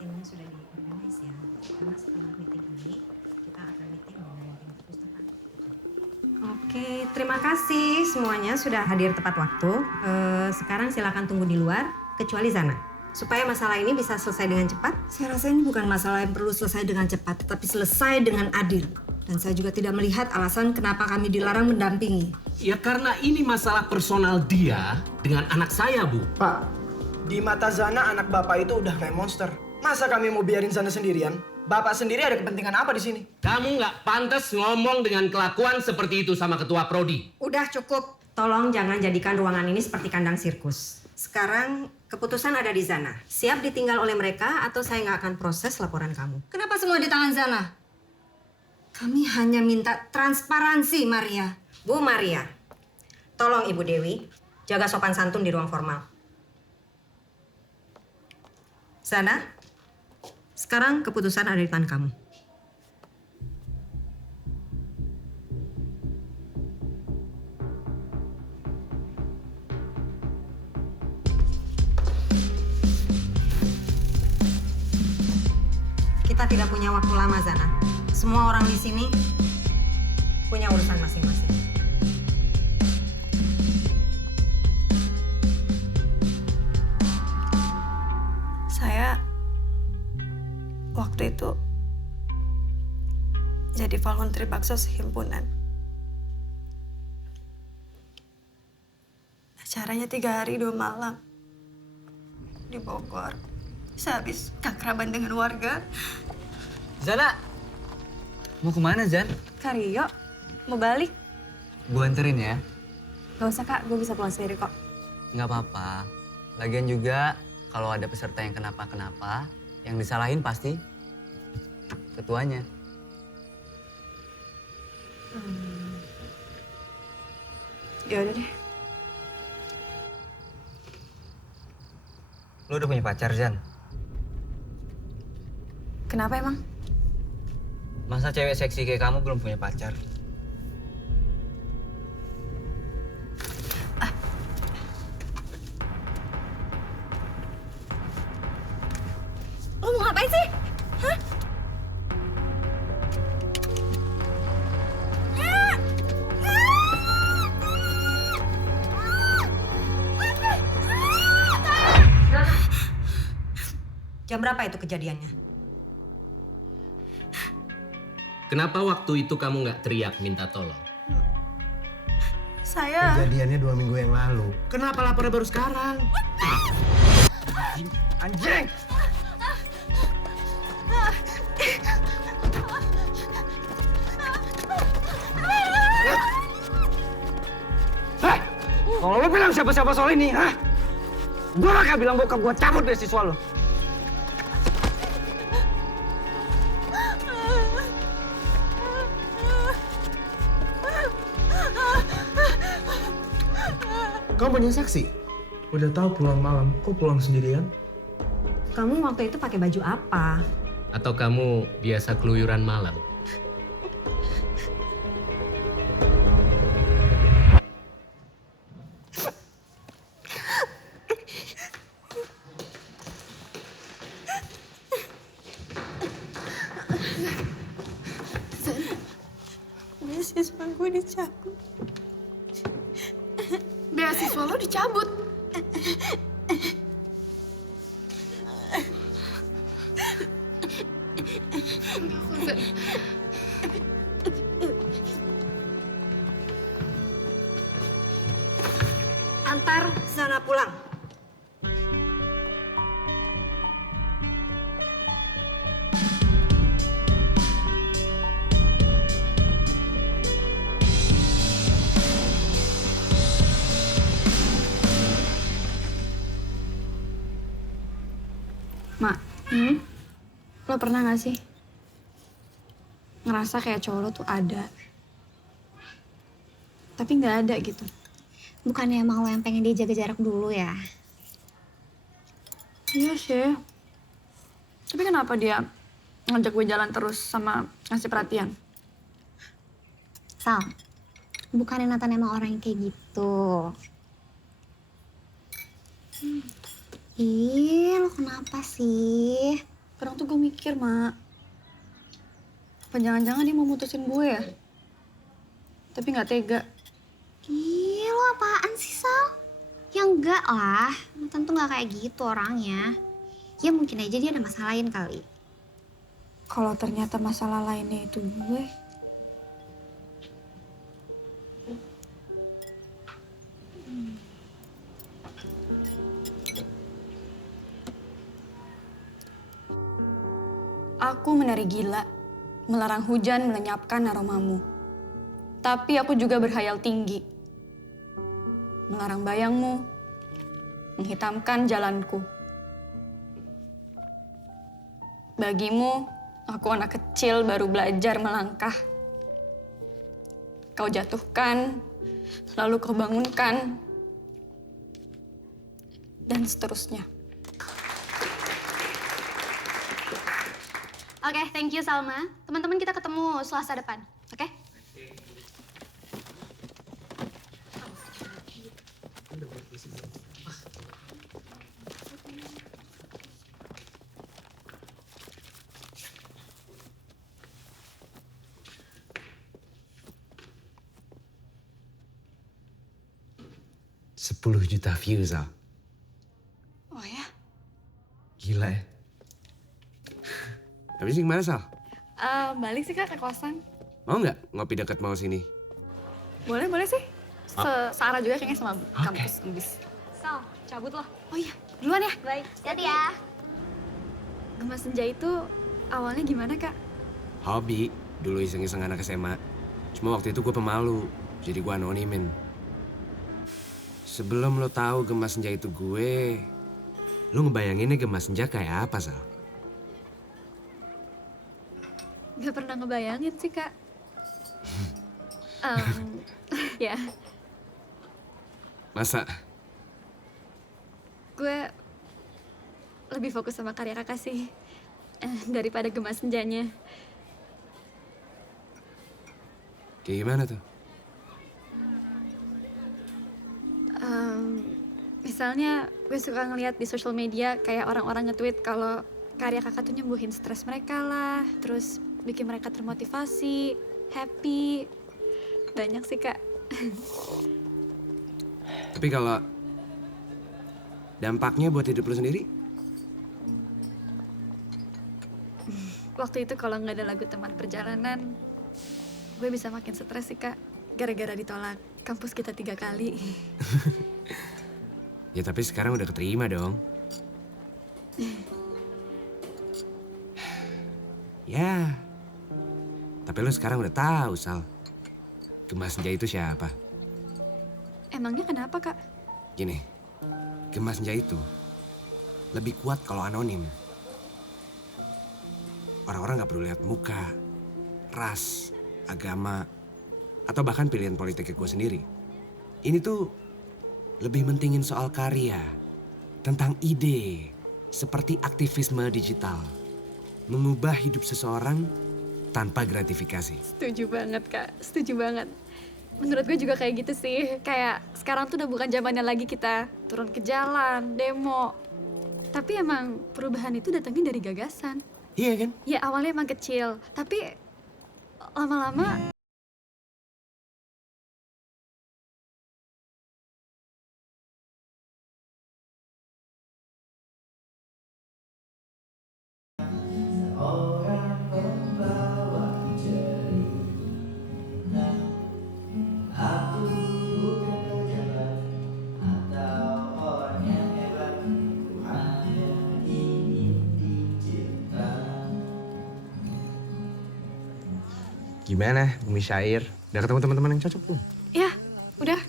Timnya sudah diorganize ya. Karena setelah meeting ini, kita akan meeting dengan tim perpustakaan. Oke, terima kasih semuanya sudah hadir tepat waktu. Sekarang silakan tunggu di luar, kecuali Zana. supaya masalah ini bisa selesai dengan cepat. Saya rasa ini bukan masalah yang perlu selesai dengan cepat, tetapi selesai dengan adil. Dan saya juga tidak melihat alasan kenapa kami dilarang mendampingi. Ya karena ini masalah personal dia dengan anak saya, Bu. Pak, di mata Zana anak bapak itu udah kayak monster. Masa kami mau biarin Zana sendirian? Bapak sendiri ada kepentingan apa di sini? Kamu nggak pantas ngomong dengan kelakuan seperti itu sama ketua prodi. Udah cukup. Tolong jangan jadikan ruangan ini seperti kandang sirkus. Sekarang keputusan ada di Zana. Siap ditinggal oleh mereka atau saya nggak akan proses laporan kamu. Kenapa semua di tangan Zana? Kami hanya minta transparansi, Maria. Bu Maria, tolong Ibu Dewi jaga sopan santun di ruang formal. Zana, sekarang keputusan ada di tangan kamu. Kita tidak punya waktu lama, Zana. Semua orang di sini punya urusan masing-masing. Saya waktu itu jadi volunteer baksos himpunan. Acaranya 3 hari 2 malam di Bogor. Saya habis keakraban dengan warga. Zana, mau kemana Zan? Kak Rio, mau balik? Gue anterin ya. Gak usah Kak, gue bisa pulang sendiri kok. Nggak apa-apa. Lagian juga kalau ada peserta yang kenapa-kenapa, yang disalahin pasti ketuanya. Ya udah deh. Lo udah punya pacar, Zan? Kenapa emang? Masa cewek seksi kayak kamu belum punya pacar? Lo mau ngapain sih? Hah? Jam berapa itu kejadiannya? Kenapa waktu itu kamu nggak teriak minta tolong? Saya... Kejadiannya 2 minggu yang lalu. Kenapa lapornya baru sekarang? Anjing! Hei! Kalau lo bilang siapa-siapa soal ini, hah? Gue bakal bilang bokap gue cabut dari siswa lo. Kamu punya saksi? Udah tahu pulang malam, kok pulang sendirian? Kamu waktu itu pakai baju apa? Atau kamu biasa keluyuran malam? Beasiswa gue dicabut. Beasiswa lo dicabut. Antar Zana pulang. Mak, lo pernah gak sih ngerasa kayak cowok lo tuh ada, tapi nggak ada gitu? Bukannya emang lo yang pengen dia jaga jarak dulu ya? Iya sih. Tapi kenapa dia ngajak gue jalan terus sama ngasih perhatian? Sal, bukannya Nathan emang orang yang kayak gitu. Ih, lo kenapa sih? Kadang tuh gue mikir, Mak. Apa jangan-jangan dia mau mutusin gue ya? Tapi nggak tega. Ih, lo apaan sih, Sal? Ya enggak lah, Nathan tuh gak kayak gitu orangnya. Ya mungkin aja dia ada masalah lain kali. Kalau ternyata masalah lainnya itu gue. Aku menari gila, melarang hujan melenyapkan aromamu. Tapi aku juga berhayal tinggi, melarang bayangmu, menghitamkan jalanku. Bagimu, aku anak kecil baru belajar melangkah. Kau jatuhkan, lalu kau bangunkan, dan seterusnya. Oke, thank you Salma. Teman-teman kita ketemu Selasa depan, oke? 10 juta views, Al. Oh ya? Gila ya. Habis ini gimana, Sal? Balik sih Kak ke kosan. Mau nggak ngopi dekat mau sini? Boleh sih. Searah juga kayaknya sama kampus Umbis. Sal, cabut loh. Oh iya, duluan ya. Baik. Hati ya. Gemas Senja itu awalnya gimana Kak? Hobi. Dulu iseng-iseng anak SMA. Cuma waktu itu gue pemalu. Jadi gue anonimin. Sebelum lo tahu Gemas Senja itu gue, lo ngebayanginnya Gemas Senja kayak apa, Sal? Gak pernah ngebayangin sih Kak. Ya, Masa? gue lebih fokus sama karya Kakak sih daripada Gemas Senjanya. Kayak gimana tuh? Misalnya gue suka ngeliat di sosial media kayak orang-orang nge-tweet kalau karya Kakak tuh nyembuhin stres mereka lah, terus bikin mereka termotivasi, happy. Banyak sih Kak. Tapi kalau dampaknya buat hidup lo sendiri? Waktu itu kalau nggak ada lagu teman perjalanan, gue bisa makin stres sih Kak. Gara-gara ditolak kampus kita 3 kali. Ya tapi sekarang udah keterima dong. Ya. Tapi lo sekarang udah tahu, Sal. Gemas Senja itu siapa? Emangnya kenapa Kak? Gini, Gemas Senja itu lebih kuat kalau anonim. Orang-orang gak perlu lihat muka, ras, agama, atau bahkan pilihan politik gue sendiri. Ini tuh lebih mentingin soal karya, tentang ide, seperti aktivisme digital. Mengubah hidup seseorang tanpa gratifikasi. Setuju banget Kak, setuju banget. Menurut gue juga kayak gitu sih. Kayak sekarang tuh udah bukan zamannya lagi kita turun ke jalan, demo. Tapi emang perubahan itu datangnya dari gagasan. Iya kan? Ya awalnya emang kecil, tapi lama-lama Gimana, Bumi Syair? Udah ketemu teman-teman yang cocok belum? ya udah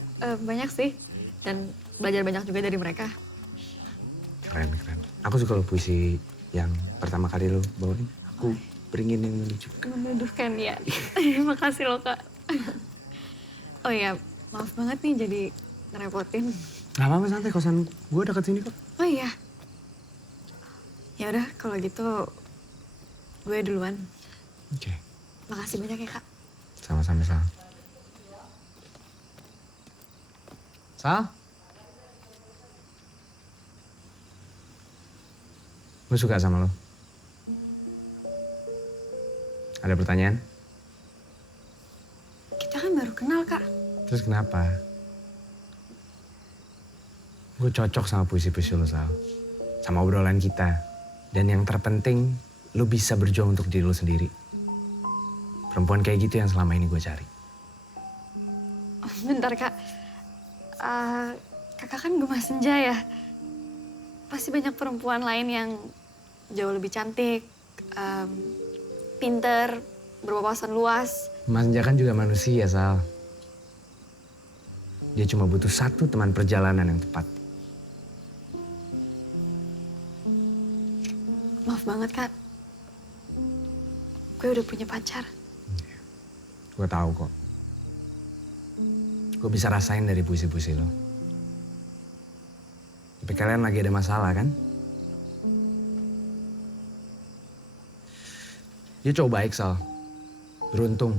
banyak sih. Dan belajar banyak juga dari mereka. Keren. Aku suka lo puisi yang pertama kali lo bawain. Aku beringin yang Menuduhkan ya. Makasih loh Kak. Oh ya, maaf banget nih jadi ngerepotin. Gak apa-apa, santai. Kosan gue deket sini kok. Oh iya. Ya udah kalau gitu gue duluan. Oke. Makasih banyak ya Kak. Sama-sama, Sal. Sal? Gue suka sama lo. Ada pertanyaan? Kita kan baru kenal Kak. Terus kenapa? Gue cocok sama puisi-puisi lo, Sal. Sama obrolan kita. Dan yang terpenting, lo bisa berjuang untuk diri lo sendiri. Perempuan kayak gitu yang selama ini gue cari. Oh, bentar, Kak. Kakak kan Gemah Senja ya? Pasti banyak perempuan lain yang jauh lebih cantik, pinter, berwawasan luas. Mas Senja kan juga manusia, Sal. Dia cuma butuh satu teman perjalanan yang tepat. Maaf banget, Kak. Gue udah punya pacar. Gue tahu kok. Gue bisa rasain dari puisi-puisi lo. Tapi kalian lagi ada masalah kan? Dia cowok baik, Sal. Beruntung.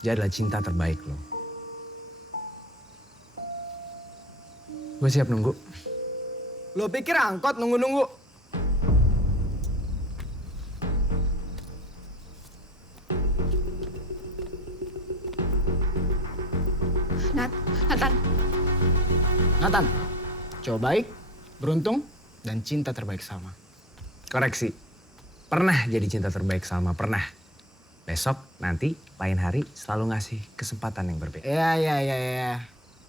Dia adalah cinta terbaik lo. Gue siap nunggu. Lo pikir angkot nunggu-nunggu? Nathan, cowok baik, beruntung, dan cinta terbaik Salma. Koreksi. Pernah jadi cinta terbaik Salma, pernah. Besok, nanti, lain hari selalu ngasih kesempatan yang berbeda. Iya.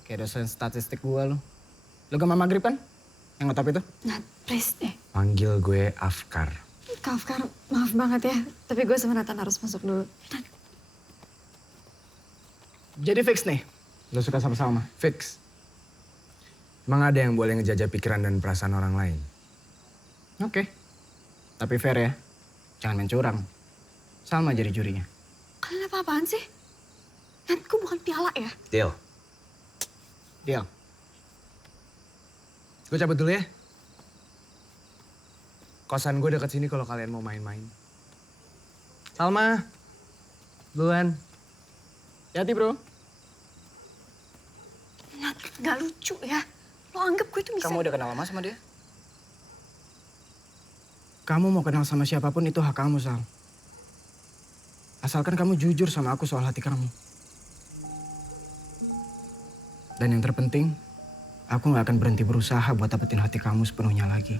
Kayak dosen statistik gua lo. Lo gak maghrib kan? Yang ngetop itu? Nat, please deh. Panggil gue Afkar. Kak Afkar, maaf banget ya. Tapi gue sama Nathan harus masuk dulu. Jadi fix nih, lo suka sama Salma? Fix. Emang ada yang boleh ngejajah pikiran dan perasaan orang lain? Oke. Tapi fair ya, jangan main curang. Salma jadi jurinya. Kalian apa-apaan sih? Nat, gue bukan piala ya? Deal. Deal. Gue cabut dulu ya. Kosan gue deket sini kalau kalian mau main-main. Salma, duluan. Hati bro. Nat, gak lucu ya. Lo anggap gue tuh bisa... Kamu udah kenal lama sama dia? Kamu mau kenal sama siapapun itu hak kamu, Sal. Asalkan kamu jujur sama aku soal hati kamu. Dan yang terpenting, aku gak akan berhenti berusaha buat dapetin hati kamu sepenuhnya lagi.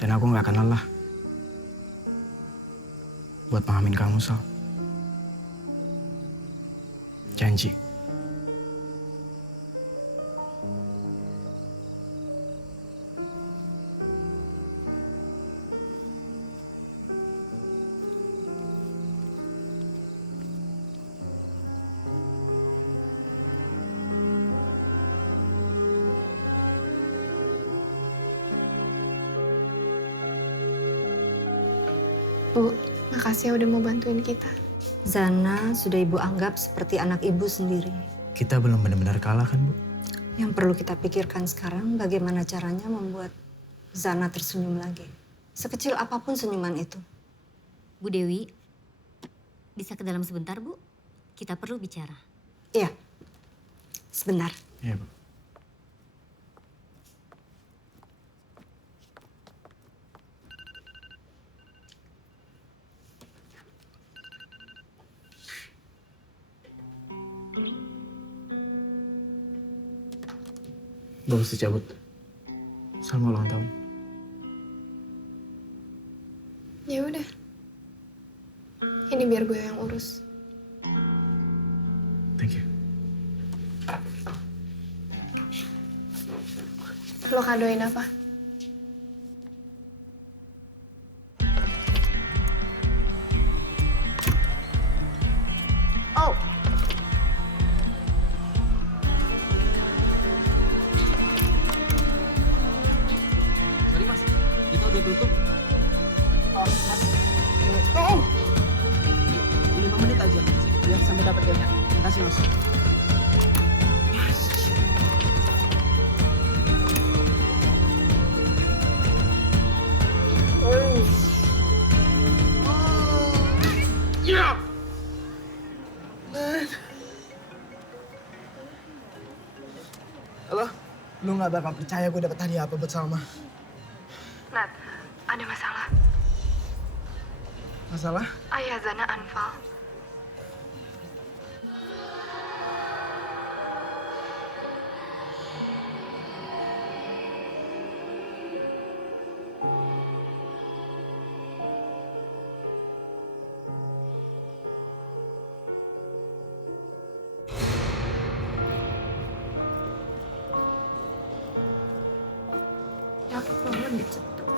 Dan aku gak akan lelah buat pahamin kamu, Sal. Janji. Bu, makasih ya udah mau bantuin kita. Zana sudah ibu anggap seperti anak ibu sendiri. Kita belum benar-benar kalah kan, Bu? Yang perlu kita pikirkan sekarang bagaimana caranya membuat Zana tersenyum lagi. Sekecil apapun senyuman itu. Bu Dewi, bisa ke dalam sebentar, Bu? Kita perlu bicara. Iya, sebentar. Iya, Bu. Gue mesti cabut. Salma ulang tahun. Ya udah. Ini biar gue yang urus. Thank you. Lo kadoin apa? Oh. Sorry mas, kita udah tutup. Oh, Mas. Tolong. 5 menit aja. Biar sampai dapat banyak. Terima kasih, Mas. Yeah! Halo, lu Lu gak bakal percaya gue dapet hadiah apa buat Salma. Nat, ada masalah. Masalah? Ayah Zana Anfal. Aku banget dicetuk.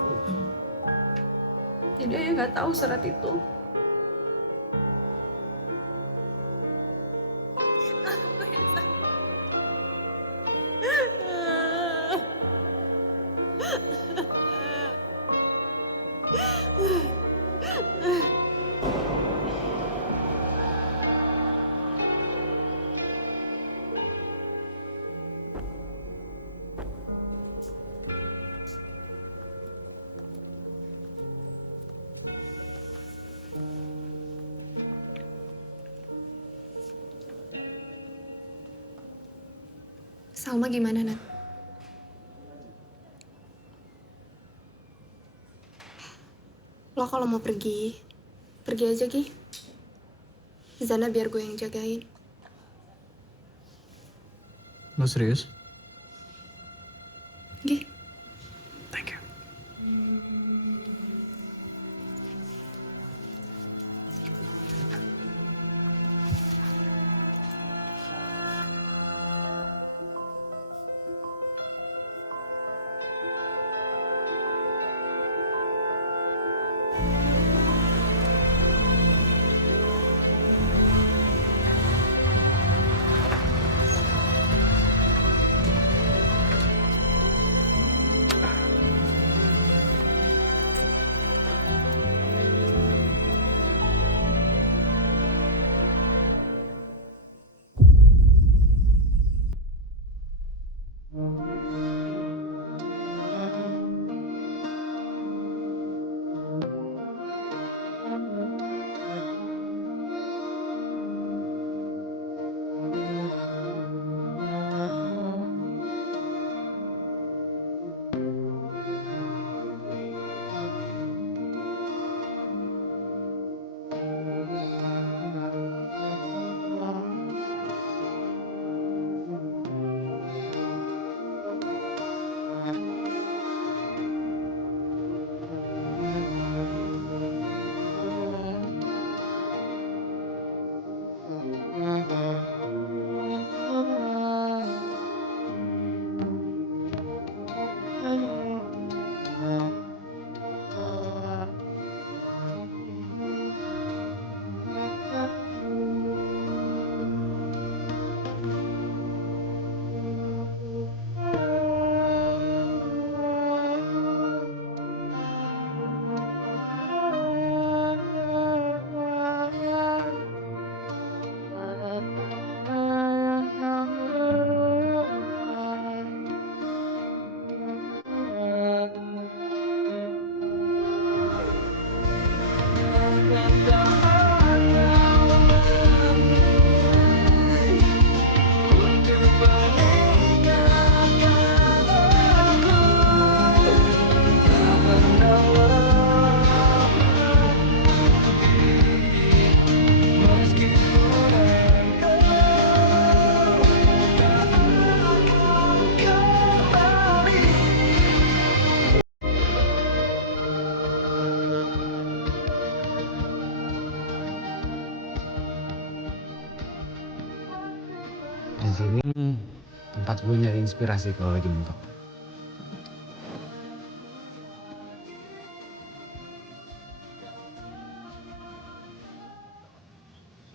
Jadi ayah nggak tahu surat itu. Salma gimana, Nat? Lo kalau mau pergi aja, Ki. Zana biar gue yang jagain. Lo serius? Gi. Thank you. Di sini tempat gue nyari inspirasi kalau lagi mentok.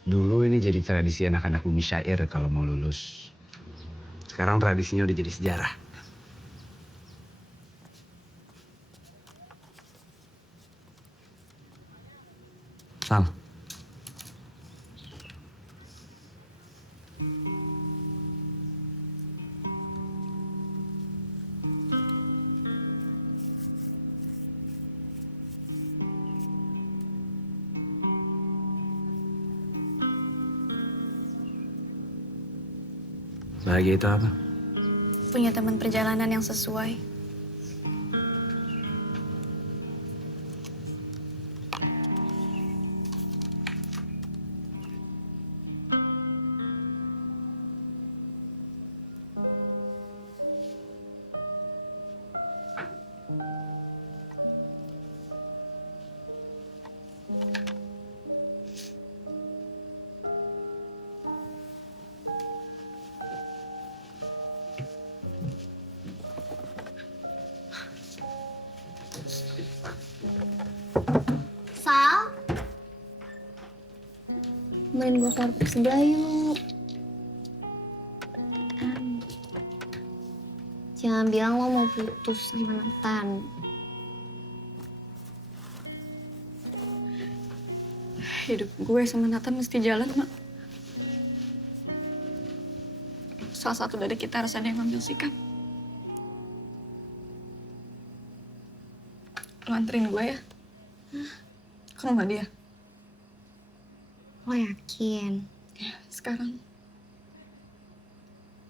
Dulu ini jadi tradisi anak-anak bumi syair kalau mau lulus. Sekarang tradisinya udah jadi sejarah. Sal. Bahagia itu apa? punya teman perjalanan yang sesuai. Sal, main gua ke warteg sebelah yuk. Jangan bilang lo mau putus sama Nathan. Hidup gue sama Nathan mesti jalan, Mak. Salah satu dari kita harus ada yang ngambil sikap. Lo anterin gue ya? Ke rumah dia. Lo yakin? Ya, sekarang.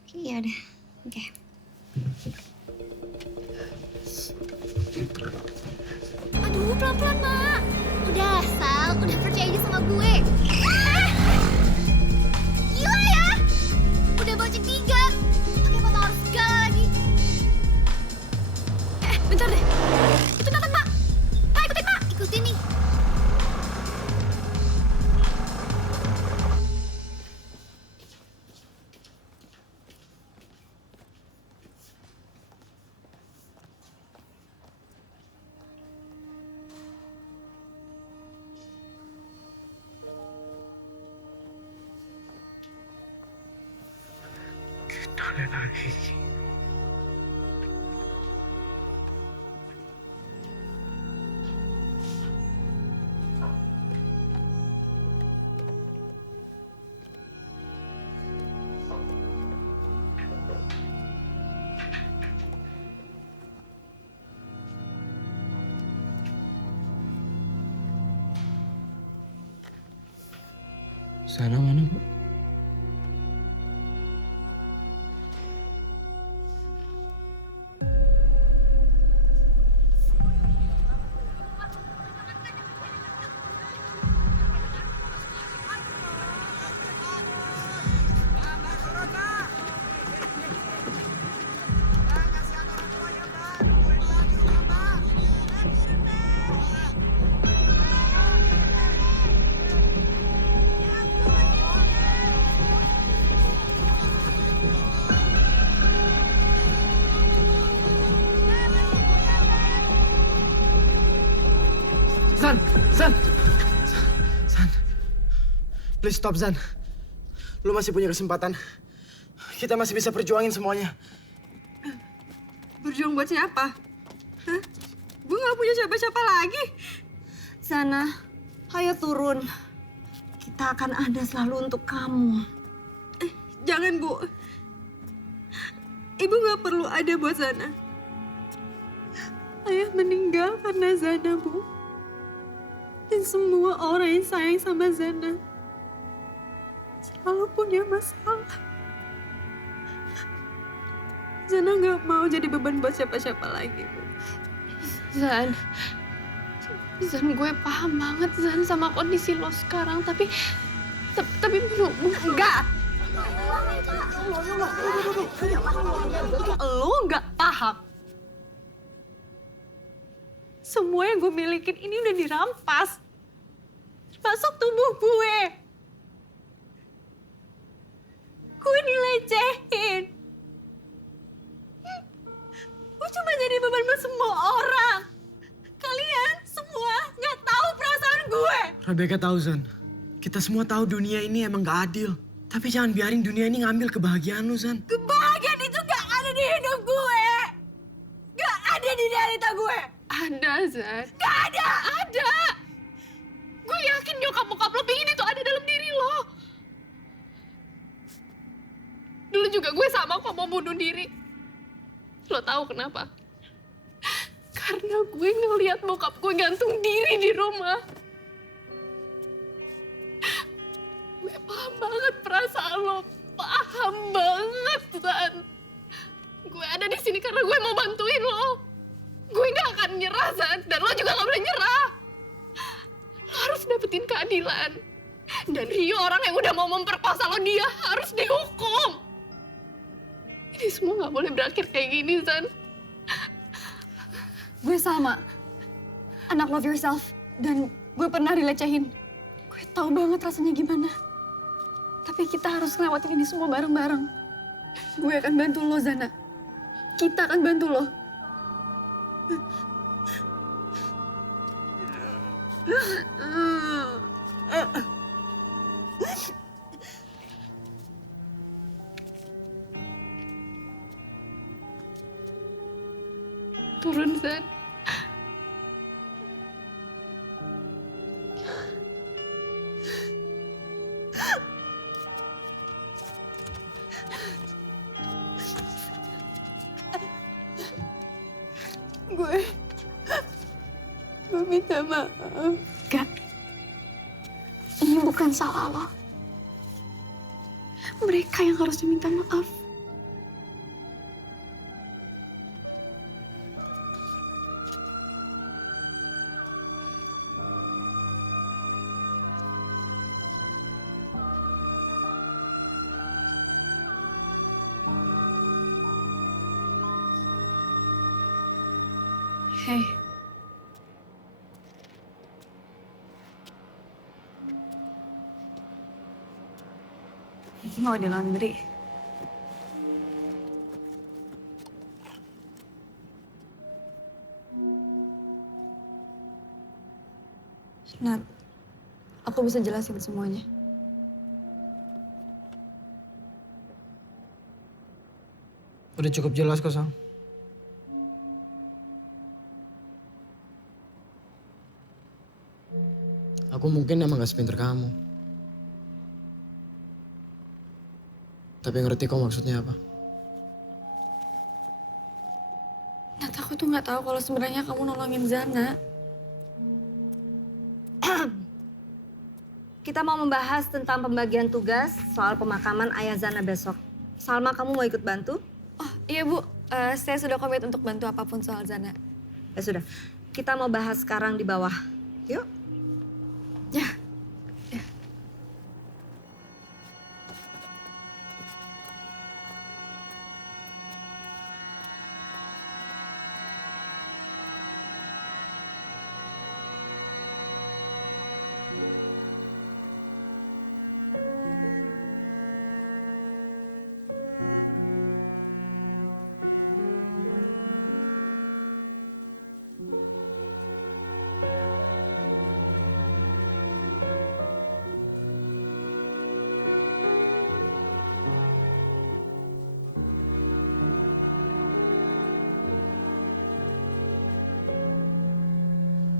Iya deh. Oke. Aduh, pelan-pelan, Mak. Udah, Sal. Udah percaya aja sama gue. Gila ya? Udah bocin 3. Pakai foto harus segala lagi. Bentar deh. Itu Nathan, Mak. Pak, ikutin, Mak. Ikutin nih. Sekali lagi. Sana mana, Bu? Zan. Please stop, Zan. Lu masih punya kesempatan. Kita masih bisa perjuangin semuanya. Berjuang buat siapa? Hah? Gue gak punya siapa-siapa lagi. Sana, ayo turun. Kita akan ada selalu untuk kamu. Jangan, Bu. Ibu gak perlu ada buat Zana. Ayah meninggal karena Zana, Bu. Dan semua orang yang sayang sama Zana selalu punya masalah. Zana gak mau jadi beban buat siapa-siapa lagi, Bu. Zan, gue paham banget Zan sama kondisi lo sekarang, tapi enggak. Lo nggak paham. Semua yang gue milikin ini udah dirampas. Termasuk tubuh gue. Gue dilecehin. Gue cuma jadi beban buat semua orang. Kalian semua nggak tahu perasaan gue. Rebecca tahu, Zan. Kita semua tahu dunia ini emang gak adil. Tapi jangan biarin dunia ini ngambil kebahagiaan lu, Zan. Kebahagiaan itu gak ada di hidup gue. Gak ada di realita gue. ada Zan. Gak ada. Ada. Gue yakin nyokap-bokap lo pengen itu ada dalam diri lo. Dulu juga gue sama kok mau bunuh diri. Lo tahu kenapa? Karena gue ngeliat bokap gue gantung diri di rumah. Gue paham banget perasaan lo. Paham banget, Zan. Gue ada di sini karena gue mau bantuin lo. Gue gak akan nyerah, Zan. Dan lo juga gak boleh nyerah. Lo harus dapetin keadilan. Dan Rio orang yang udah mau memperkosa lo, dia harus dihukum. Ini semua gak boleh berakhir kayak gini, Zan. Gue sama. Anak love yourself. Dan gue pernah dilecehin. Gue tahu banget rasanya gimana. Tapi kita harus ngelewatin ini semua bareng-bareng. Gue akan bantu lo, Zana. Kita akan bantu lo. Turun, Zan. Gue minta maaf. Gak. Ini bukan salah lo. Mereka yang harus diminta maaf. Hey. Mau di laundry. Nat, aku bisa jelasin semuanya. Udah cukup jelas kok, Sang. Aku mungkin emang gak sepinter kamu. Tapi ngerti kok maksudnya apa. Nat, aku tuh nggak tahu kalau sebenarnya kamu nolongin Zana. Kita mau membahas tentang pembagian tugas soal pemakaman ayah Zana besok. Salma, kamu mau ikut bantu? Oh iya Bu, saya sudah komit untuk bantu apapun soal Zana. Ya sudah, kita mau bahas sekarang di bawah. Yuk. Ya.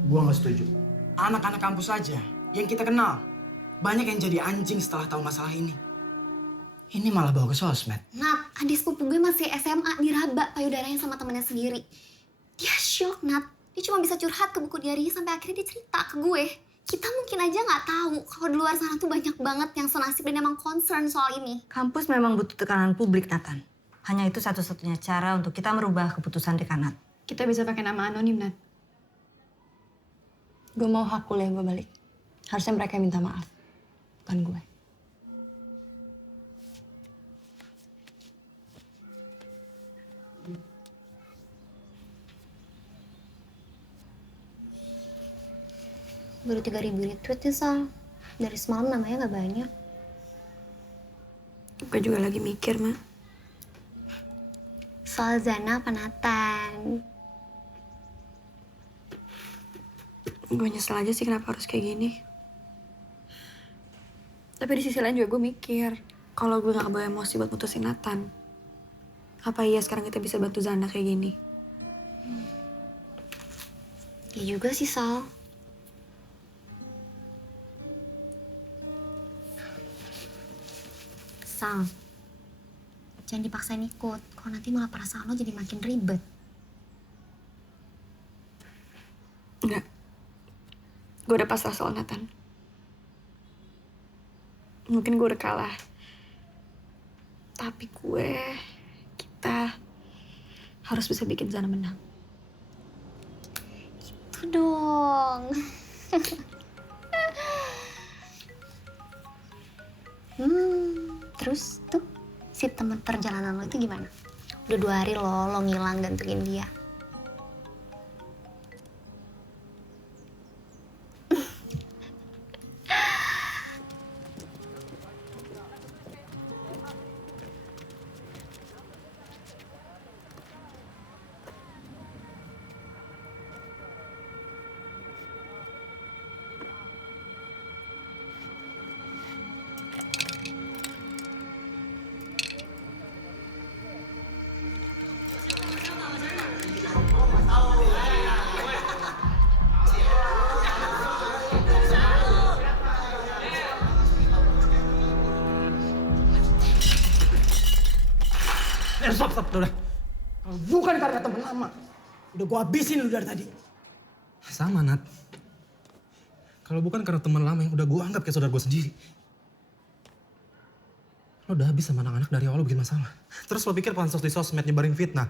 Gua nggak setuju. Anak-anak kampus aja yang kita kenal banyak yang jadi anjing setelah tahu masalah ini. Ini malah bawa ke sosmed. Nat, adik sepupu gue masih SMA diraba payudaranya sama temennya sendiri. Dia shock, Nat. Dia cuma bisa curhat ke buku diarinya sampai akhirnya dia cerita ke gue. Kita mungkin aja nggak tahu kalau di luar sana tuh banyak banget yang senasib dan emang concern soal ini. Kampus memang butuh tekanan publik, Nathan. Hanya itu satu-satunya cara untuk kita merubah keputusan dekanat. Kita bisa pakai nama anonim, Nat. Gue mau hak kuliah gue balik. Harusnya mereka yang minta maaf, bukan gue. Baru 3.000 retweet ya, Sal. Dari semalam namanya nggak banyak. Gue juga lagi mikir, Ma. Soal Zana apa Nathan? Gue nyesel aja sih kenapa harus kayak gini. Tapi di sisi lain juga gue mikir, kalau gue gak kebawa emosi buat putusin Nathan, apa iya sekarang kita bisa bantu Zana kayak gini? Ya juga sih, Sal. Sal, jangan dipaksain ikut. Kalau nanti malah perasaan lo jadi makin ribet. Enggak. Gue udah pasrah soal Nathan. Mungkin gue udah kalah. Tapi kita harus bisa bikin Zana menang. Itu dong. Terus tuh si teman perjalanan lo itu gimana? Udah 2 hari lo ngilang gantungin dia. Stop, udah. Kalau bukan karena temen lama, udah gua habisin lu dari tadi. Sama, Nat. Kalau bukan karena teman lama yang udah gue anggap kayak saudara gue sendiri. Lo udah habis sama anak-anak dari awal bikin masalah. Terus lo pikir pansos di sosmed nyebarin fitnah,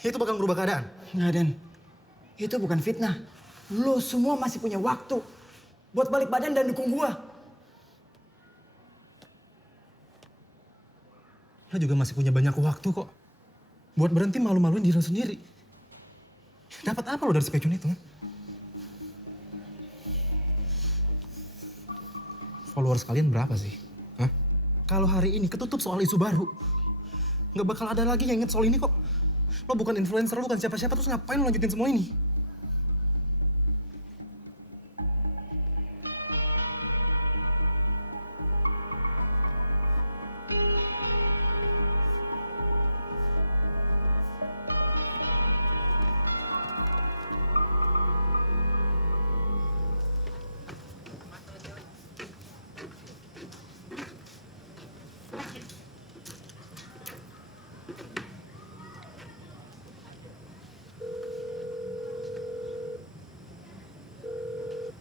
itu bakal ngerubah keadaan? Nggak, Den. Itu bukan fitnah. Lo semua masih punya waktu buat balik badan dan dukung gua. Lo juga masih punya banyak waktu kok buat berhenti malu-maluin diri lo sendiri. Dapat apa lo dari specun itu? Followers kalian berapa sih? Hah? Kalau hari ini ketutup soal isu baru, nggak bakal ada lagi yang inget soal ini kok. Lo bukan influencer, lo bukan siapa-siapa, terus ngapain lo lanjutin semua ini?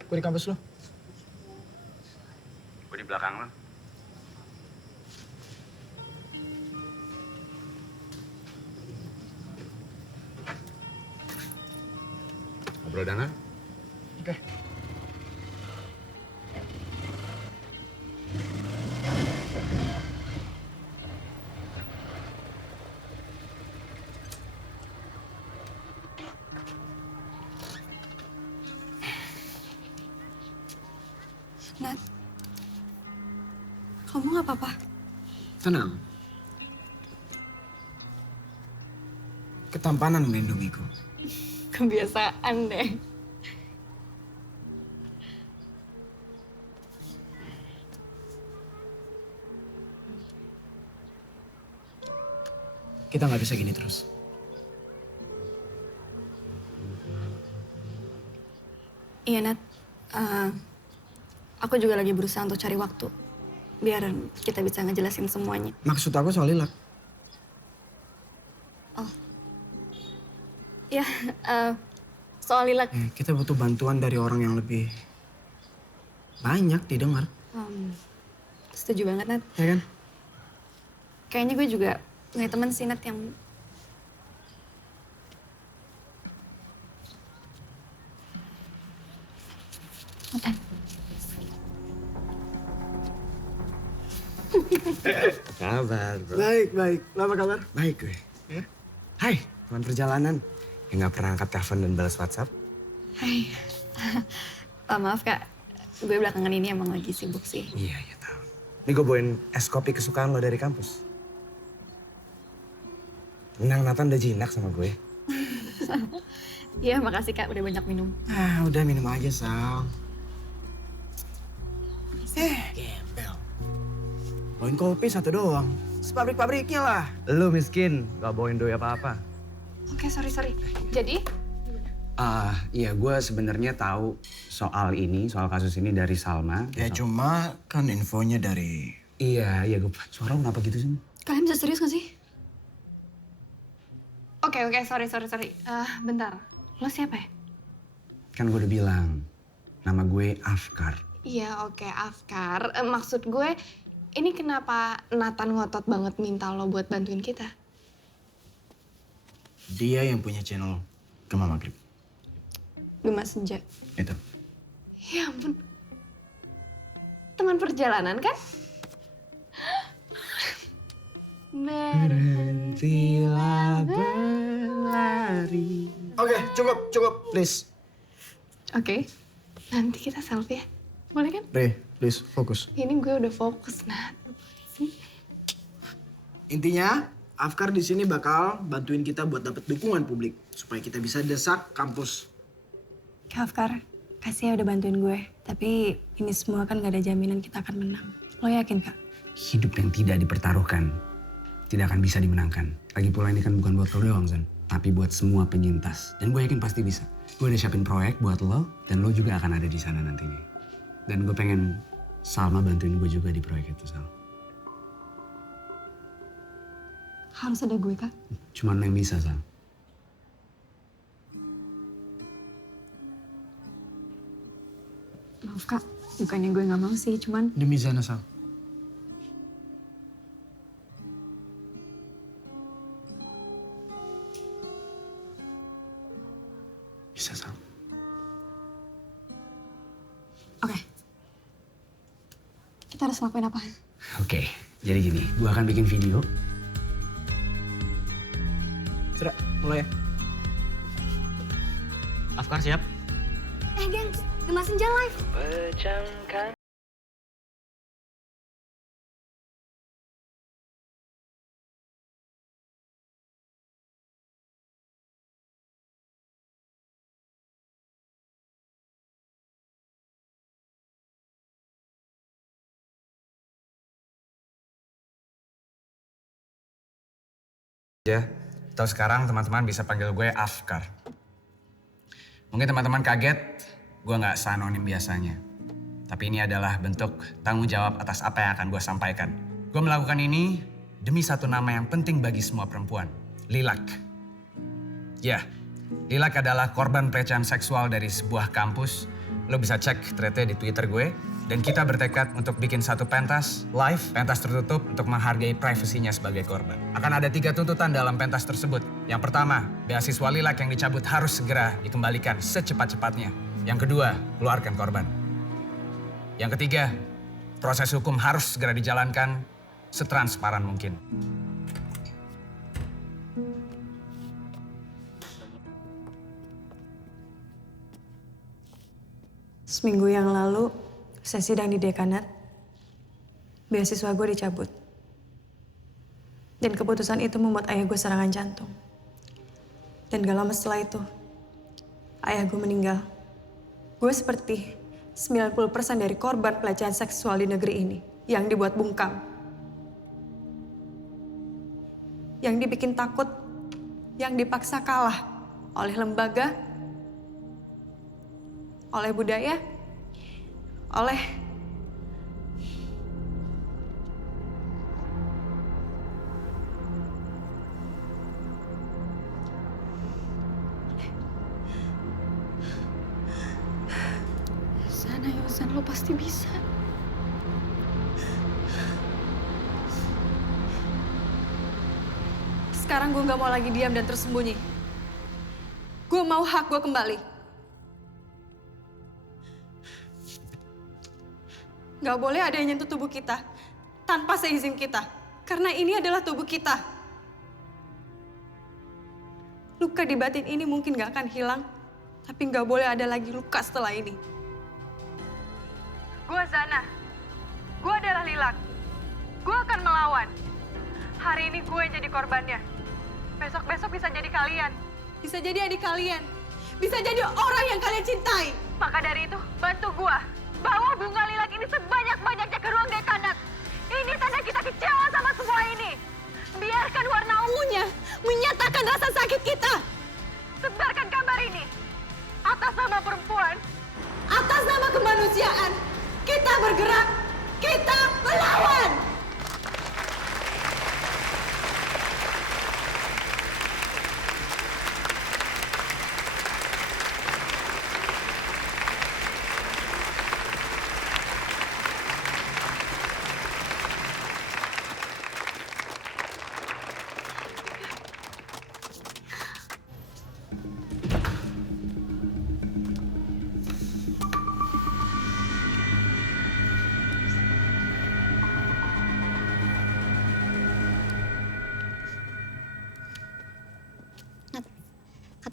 Gue di kampus lo. Gue di belakang lo. Ngobrol dengan? Oke. Nat, kamu gak apa-apa? Tenang. Ketampanan melindungiku. Kebiasaan deh. Kita nggak bisa gini terus. Iya, Nat. Aku juga lagi berusaha untuk cari waktu. Biar kita bisa ngejelasin semuanya. Maksud aku soal Lilak. Oh. Ya, soal Lilak. Kita butuh bantuan dari orang yang lebih banyak didengar. Setuju banget, Nat. Ya kan? Kayaknya gue juga punya teman sih, Nat, yang... Kabar, bro. Baik. Lo apa kabar? Baik gue. Ya? Hai, teman perjalanan. Yang gak pernah angkat telepon dan balas WhatsApp. Hai. Maaf, Kak. Gue belakangan ini emang lagi sibuk sih. Iya, tahu. Ini gue bawain es kopi kesukaan lo dari kampus. Tenang, Nathan udah jinak sama gue. Iya, makasih, Kak. Udah banyak minum. Udah minum aja, Sal. Gembel. Bawain kopi satu doang. Sepabrik-pabriknya lah. Lu miskin, gak bawain doi apa-apa. Oke, sorry. Jadi? Iya, gue sebenarnya tahu soal kasus ini dari Salma. Ya cuma kan infonya dari... Iya, gue. Suara kenapa gitu sih? Kalian bisa serius gak sih? Oke, sorry. Bentar, lo siapa ya? Kan gue udah bilang, nama gue Afkar. Iya, oke, Afkar. Maksud gue, ini kenapa Nathan ngotot banget minta lo buat bantuin kita? Dia yang punya channel Gema Maghrib. Gema Senja. Itu. Ya ampun. Teman perjalanan kan? Berhentilah berlari. Oke, cukup, please. Oke. Nanti kita selfie ya. Boleh kan? Re, please, fokus. Ini gue udah fokus, Nat. Intinya, Afkar di sini bakal bantuin kita buat dapet dukungan publik supaya kita bisa desak kampus. Kak Afkar, kasih ya udah bantuin gue. Tapi ini semua kan gak ada jaminan kita akan menang. Lo yakin, Kak? Hidup yang tidak dipertaruhkan tidak akan bisa dimenangkan. Lagi pula ini kan bukan buat lo doang, Zan. Tapi buat semua penyintas. Dan gue yakin pasti bisa. Gue udah siapin proyek buat lo, dan lo juga akan ada di sana nantinya. Dan gue pengen Salma bantuin gue juga di proyek itu, Sal. Harus ada gue, Kak. Cuman lo yang bisa, Sal. Maaf, Kak. Bukannya gue gak mau sih, cuman... Demi Zana, Sal. Bisa, Sal. Oke. Kita harus ngelakuin apa? Oke, jadi gini. Gue akan bikin video. Sudah, mulai ya. Afkar siap? Gengs, Gema Senja live. Pejamkan. Ya, atau sekarang teman-teman bisa panggil gue Afkar. Mungkin teman-teman kaget, gue nggak seanonim biasanya. Tapi ini adalah bentuk tanggung jawab atas apa yang akan gue sampaikan. Gue melakukan ini demi satu nama yang penting bagi semua perempuan, Lilac. Ya, Lilac adalah korban pelecehan seksual dari sebuah kampus. Lo bisa cek thread-nya di Twitter gue. Dan kita bertekad untuk bikin satu pentas live, pentas tertutup untuk menghargai privasinya sebagai korban. Akan ada 3 tuntutan dalam pentas tersebut. Yang pertama, beasiswa Lilac yang dicabut harus segera dikembalikan secepat-cepatnya. Yang kedua, keluarkan korban. Yang ketiga, proses hukum harus segera dijalankan setransparan mungkin. Seminggu yang lalu, saya sidang di dekanat, beasiswa gue dicabut. Dan keputusan itu membuat ayah gue serangan jantung. Dan gak lama setelah itu, ayah gue meninggal. Gue seperti 90% dari korban pelecehan seksual di negeri ini yang dibuat bungkam. Yang dibikin takut, yang dipaksa kalah oleh lembaga, oleh budaya, oleh Sana Yosan, lo pasti bisa. sekarang gue gak mau lagi diam dan tersembunyi. Gue mau hak gue kembali. Gak boleh ada yang nyentuh tubuh kita tanpa seizin kita. Karena ini adalah tubuh kita. Luka di batin ini mungkin gak akan hilang. Tapi gak boleh ada lagi luka setelah ini. Gue Zana. Gue adalah Lilac. Gue akan melawan. Hari ini gue yang jadi korbannya. Besok-besok bisa jadi kalian. Bisa jadi adik kalian. Bisa jadi orang yang kalian cintai. Maka dari itu, bantu gue. Bawa bunga Lilac ini sebanyak-banyaknya ke ruang dekanat. Ini tanda kita kecewa sama semua ini. Biarkan warna ungunya menyatakan rasa sakit kita. Sebarkan kabar ini. Atas nama perempuan. Atas nama kemanusiaan. Kita bergerak. Kita melawan.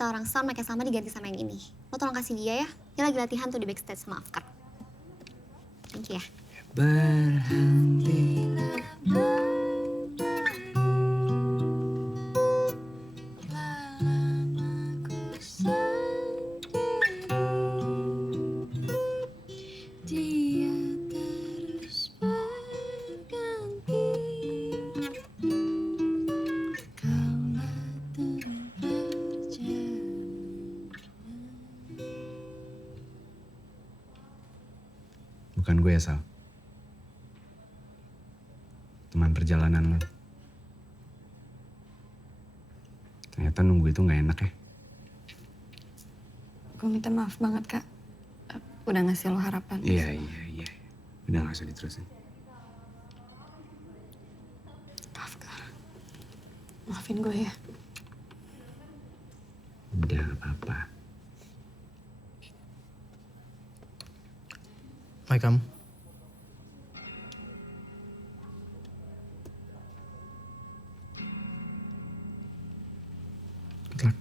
kata orang sound mic yang sama diganti sama yang ini. Lo tolong kasih dia ya. Dia lagi latihan tuh di backstage sama Afkar. Thank you ya. Berhenti. Bukan gue ya, Sal. Teman perjalanan lo. Ternyata nunggu itu gak enak ya. Gue minta maaf banget, Kak. Udah ngasih lo harapan. Iya. Udah gak usah diterusin. Afkar. Maafin gue ya. Udah gak apa-apa. Hai kamu. Good luck.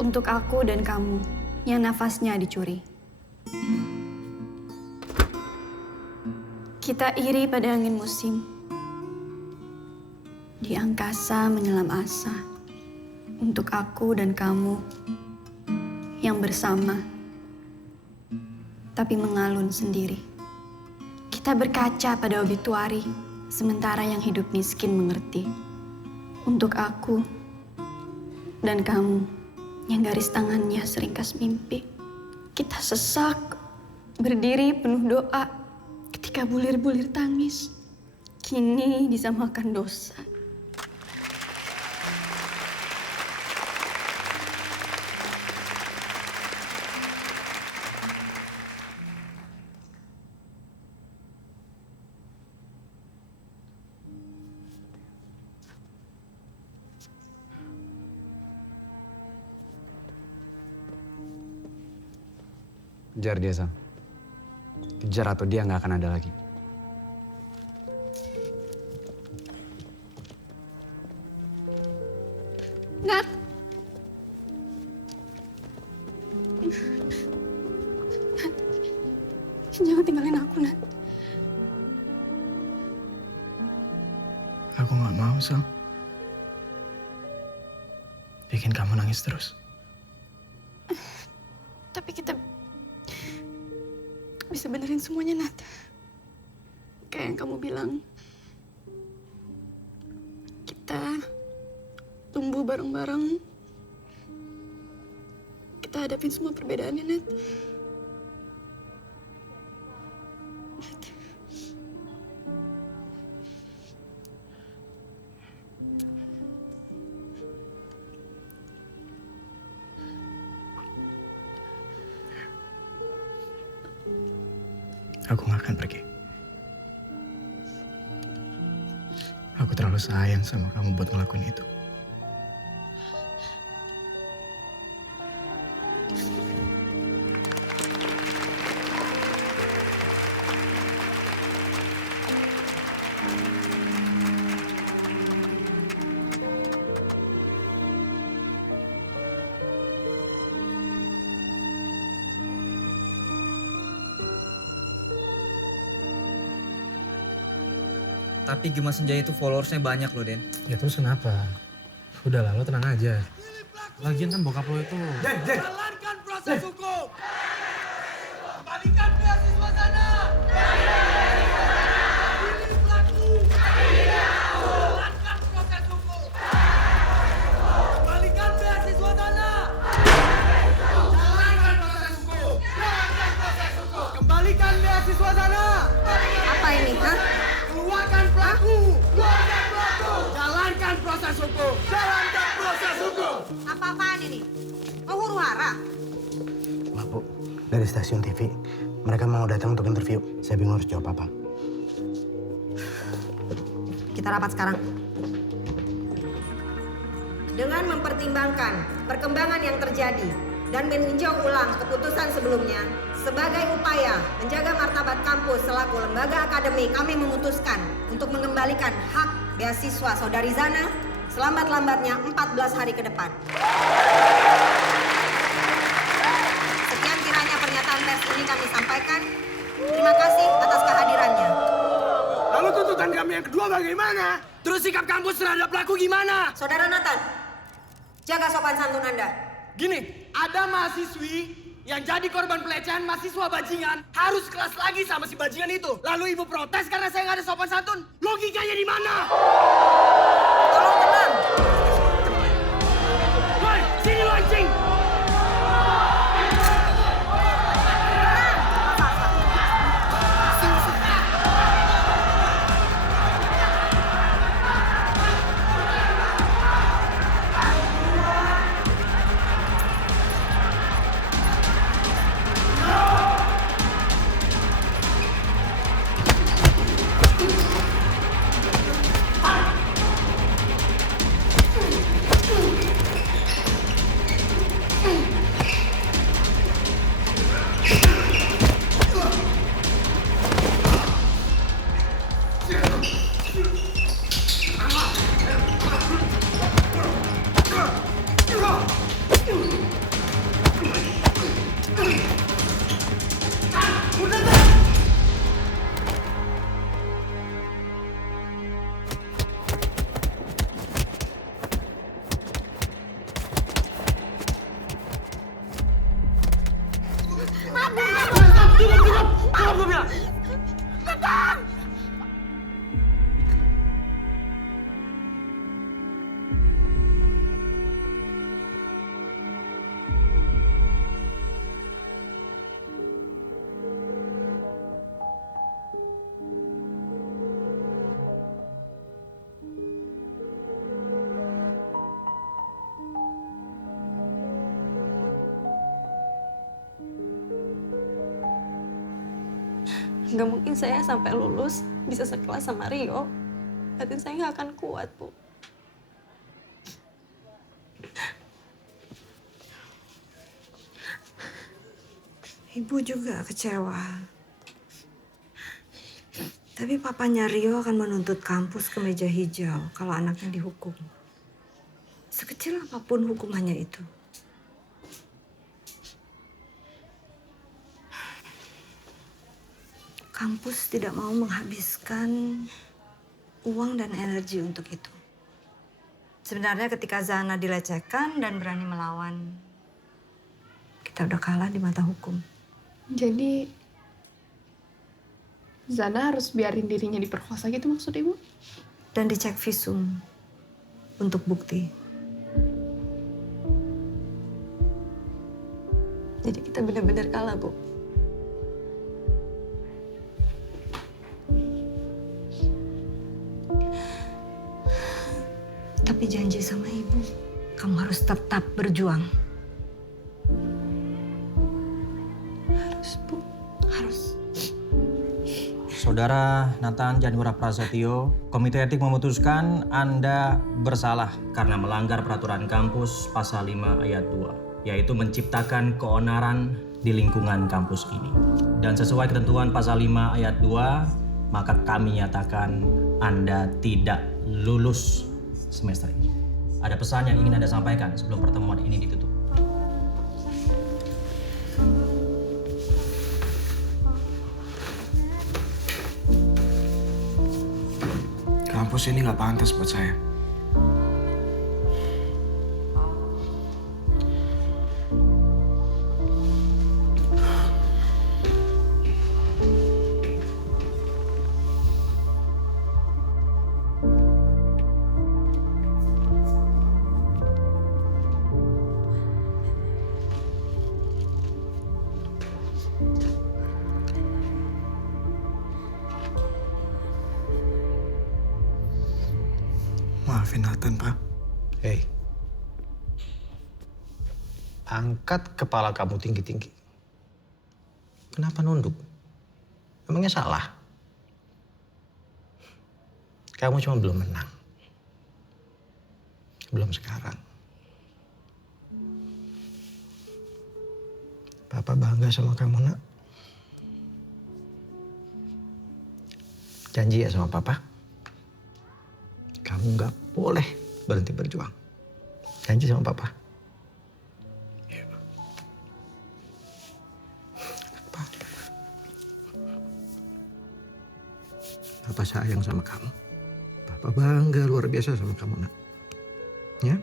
Untuk aku dan kamu yang nafasnya dicuri. Kita iri pada angin musim. Di angkasa menyelam asa. Untuk aku dan kamu yang bersama, tapi mengalun sendiri. Kita berkaca pada obituari, sementara yang hidup miskin mengerti. Untuk aku dan kamu yang garis tangannya seringkas mimpi. Kita sesak, berdiri penuh doa ketika bulir-bulir tangis. Kini disamakan dosa. Kejar dia, Sam. Kejar atau dia nggak akan ada lagi. Nat. Jangan tinggalin aku, Nat. Aku nggak mau, Sal. Bikin kamu nangis terus. Tapi kita bisa benerin semuanya, Nat. Kayak yang kamu bilang. Kita tumbuh bareng-bareng. Kita hadapin semua perbedaannya, Nat. Aku gak akan pergi. Aku terlalu sayang sama kamu buat ngelakuin itu. Tapi Gema Senjaya itu followersnya banyak loh, Den. Ya terus kenapa? Udahlah, lo tenang aja. Lagian kan bokap lo itu... Den! Jalankan proses hukum! Kembalikan beasiswa sana! Pilih pelaku! Jalankan proses hukum! Kembalikan beasiswa sana! Jalankan proses hukum! Jalankan proses hukum! Kembalikan beasiswa sana! Apa ini, ha? Keluarkan pelaku! Keluarkan pelaku! Jalankan proses hukum! Jalankan proses hukum! Apa-apaan ini? Mau huru hara? Maaf, Bu. Dari stasiun TV. Mereka mau datang untuk interview. Saya bingung harus jawab apa. Kita rapat sekarang. Dengan mempertimbangkan perkembangan yang terjadi dan meninjau ulang keputusan sebelumnya, sebagai upaya menjaga martabat kampus selaku lembaga akademik, kami memutuskan untuk mengembalikan hak beasiswa Saudari Zana selambat-lambatnya 14 hari ke depan. Sekian kiranya pernyataan pers ini kami sampaikan. Terima kasih atas kehadirannya. Lalu tuntutan kami yang kedua bagaimana? Terus sikap kampus terhadap pelaku gimana? Saudara Nathan, jaga sopan santun Anda. Gini, ada mahasiswi yang jadi korban pelecehan mahasiswa bajingan harus kelas lagi sama si bajingan itu. Lalu ibu protes karena saya nggak ada sopan santun. Logikanya di mana? Tolong tenang. Woi, sini lo anjing! Nggak mungkin saya sampai lulus bisa sekelas sama Rio. Batin saya nggak akan kuat, Bu. Ibu juga kecewa. Tapi papanya Rio akan menuntut kampus ke meja hijau kalau anaknya dihukum. Sekecil apapun hukumannya itu. Kampus tidak mau menghabiskan uang dan energi untuk itu. Sebenarnya ketika Zana dilecehkan dan berani melawan, kita udah kalah di mata hukum. Jadi Zana harus biarin dirinya diperkosa gitu maksud ibu? Dan dicek visum untuk bukti. Jadi kita benar-benar kalah, Bu. Tapi janji sama ibu, kamu harus tetap berjuang. Harus, Bu. Harus. Saudara Nathan Janura Prasetyo, Komite Etik memutuskan Anda bersalah karena melanggar peraturan kampus pasal 5 ayat 2, yaitu menciptakan keonaran di lingkungan kampus ini. Dan sesuai ketentuan pasal 5 ayat 2, maka kami nyatakan Anda tidak lulus semester ini. Ada pesan yang ingin Anda sampaikan sebelum pertemuan ini ditutup? Kampus ini nggak pantas buat saya. Maafin Nathan, Pak. Hei, angkat kepala kamu tinggi-tinggi. Kenapa nunduk? Emangnya salah? Kamu cuma belum menang. Belum sekarang. Papa bangga sama kamu, Nak. Janji ya sama Papa. Kamu nggak boleh berhenti berjuang. Janji sama Papa. Papa sayang sama kamu. Papa bangga luar biasa sama kamu, Nak. Ya?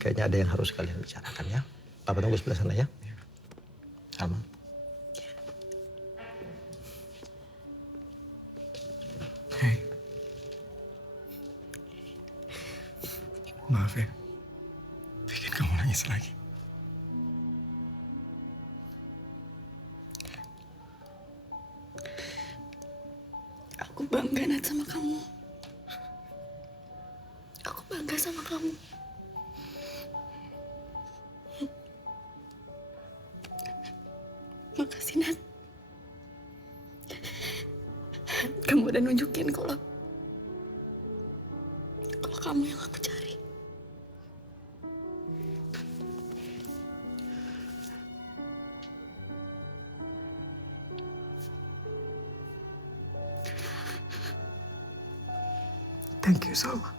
Kayaknya ada yang harus kalian bicarakan ya. Papa tunggu sebelah sana ya. Alma. Hei. Maaf ya. Bikin kamu nangis lagi. Aku bangga Nat sama kamu. Aku bangga sama kamu. Makasih Nat. Kamu udah nunjukin kalau kamu yang aku cari. Thank you, Salma.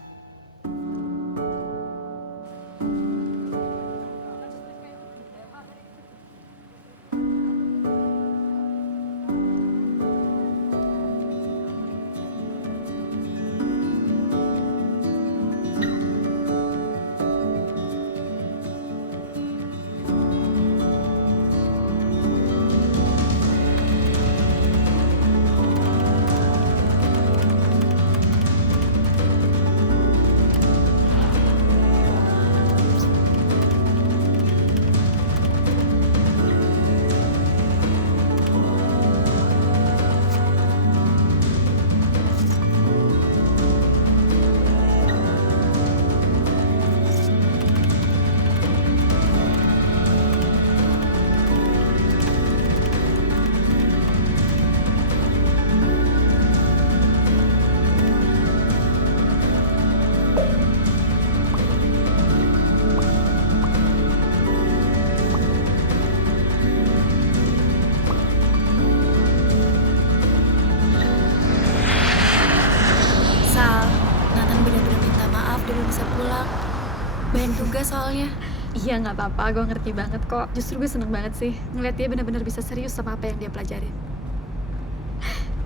Banyak tugas soalnya. Iya nggak apa-apa, gue ngerti banget kok. Justru gue seneng banget sih ngeliat dia benar-benar bisa serius sama apa yang dia pelajarin.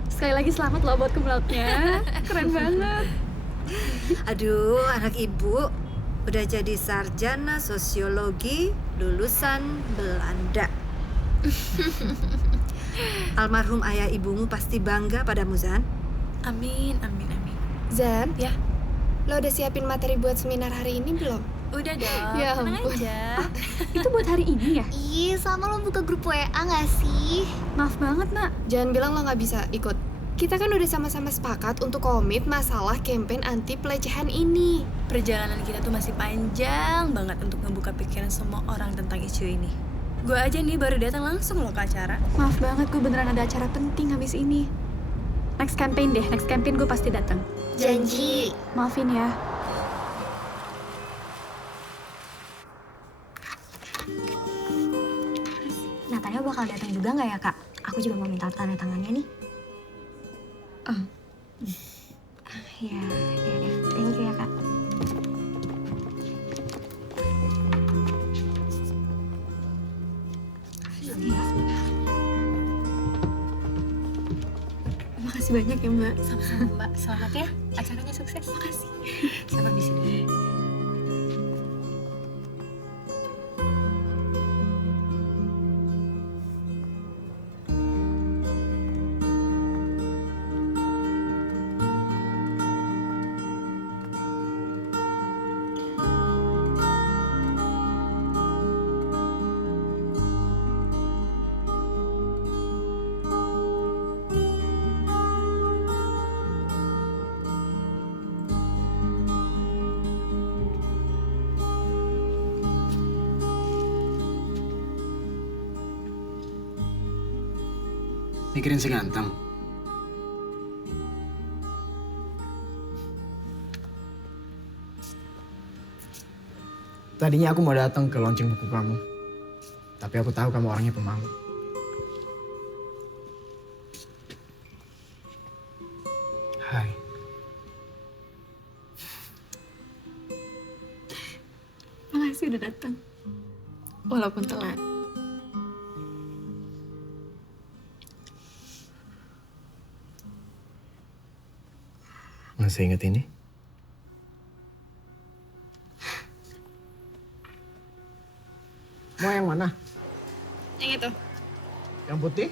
Sekali lagi selamat loh buat kumlautnya, keren banget. Aduh, anak ibu udah jadi sarjana sosiologi lulusan Belanda. Almarhum ayah ibumu pasti bangga padamu, Zan. Amin, amin, amin. Zan, ya, lo udah siapin materi buat seminar hari ini belum? Udah dong, Ya tenang ampun. aja. Itu buat hari ini ya? Ih, sama lo buka grup WA nggak sih? Maaf banget, Nak. Jangan bilang lo nggak bisa ikut. Kita kan udah sama-sama sepakat untuk komit masalah campaign anti pelecehan ini. Perjalanan kita tuh masih panjang banget untuk ngebuka pikiran semua orang tentang isu ini. Gue aja nih baru datang langsung loh ke acara. Maaf banget, gue beneran ada acara penting habis ini. Next campaign deh, next campaign gue pasti datang. Janji. Maafin ya. Natanya bakal datang juga nggak ya, Kak? Aku juga mau minta tanda tangannya nih. Ya deh. Thank you ya, Kak. Makasih banyak ya, Mbak. Sama-sama, Mbak. Selamat ya, acaranya sukses. Makasih. Saya permisi dulu. Mikirin si ganteng. Tadinya aku mau datang ke launching buku kamu. Tapi aku tahu kamu orangnya pemalu. Hai. Makasih udah datang. Walaupun telat. Masih ingat ini? Mau yang mana? Yang itu. Yang putih?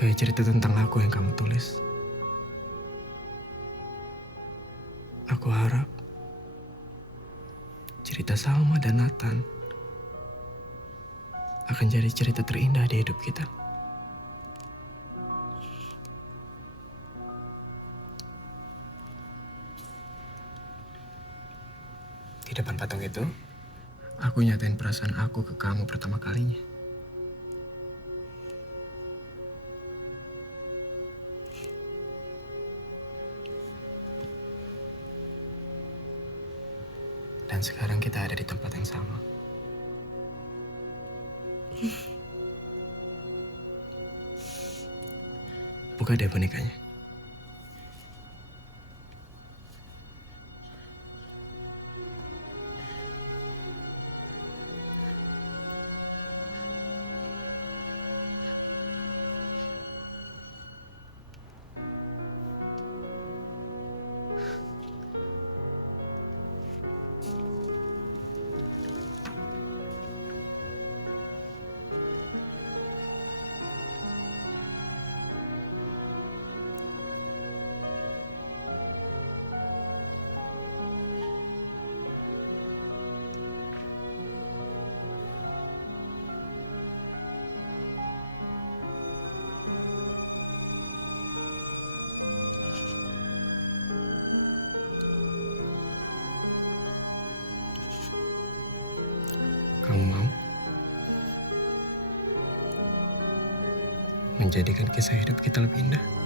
Kayak cerita tentang aku yang kamu tulis. Aku harap cerita Salma dan Nathan akan jadi cerita terindah di hidup kita. Di depan patung itu, aku nyatain perasaan aku ke kamu pertama kalinya. Dan sekarang kita ada di tempat yang sama. Buka deh bonekanya. Kamu mau menjadikan kisah hidup kita lebih indah?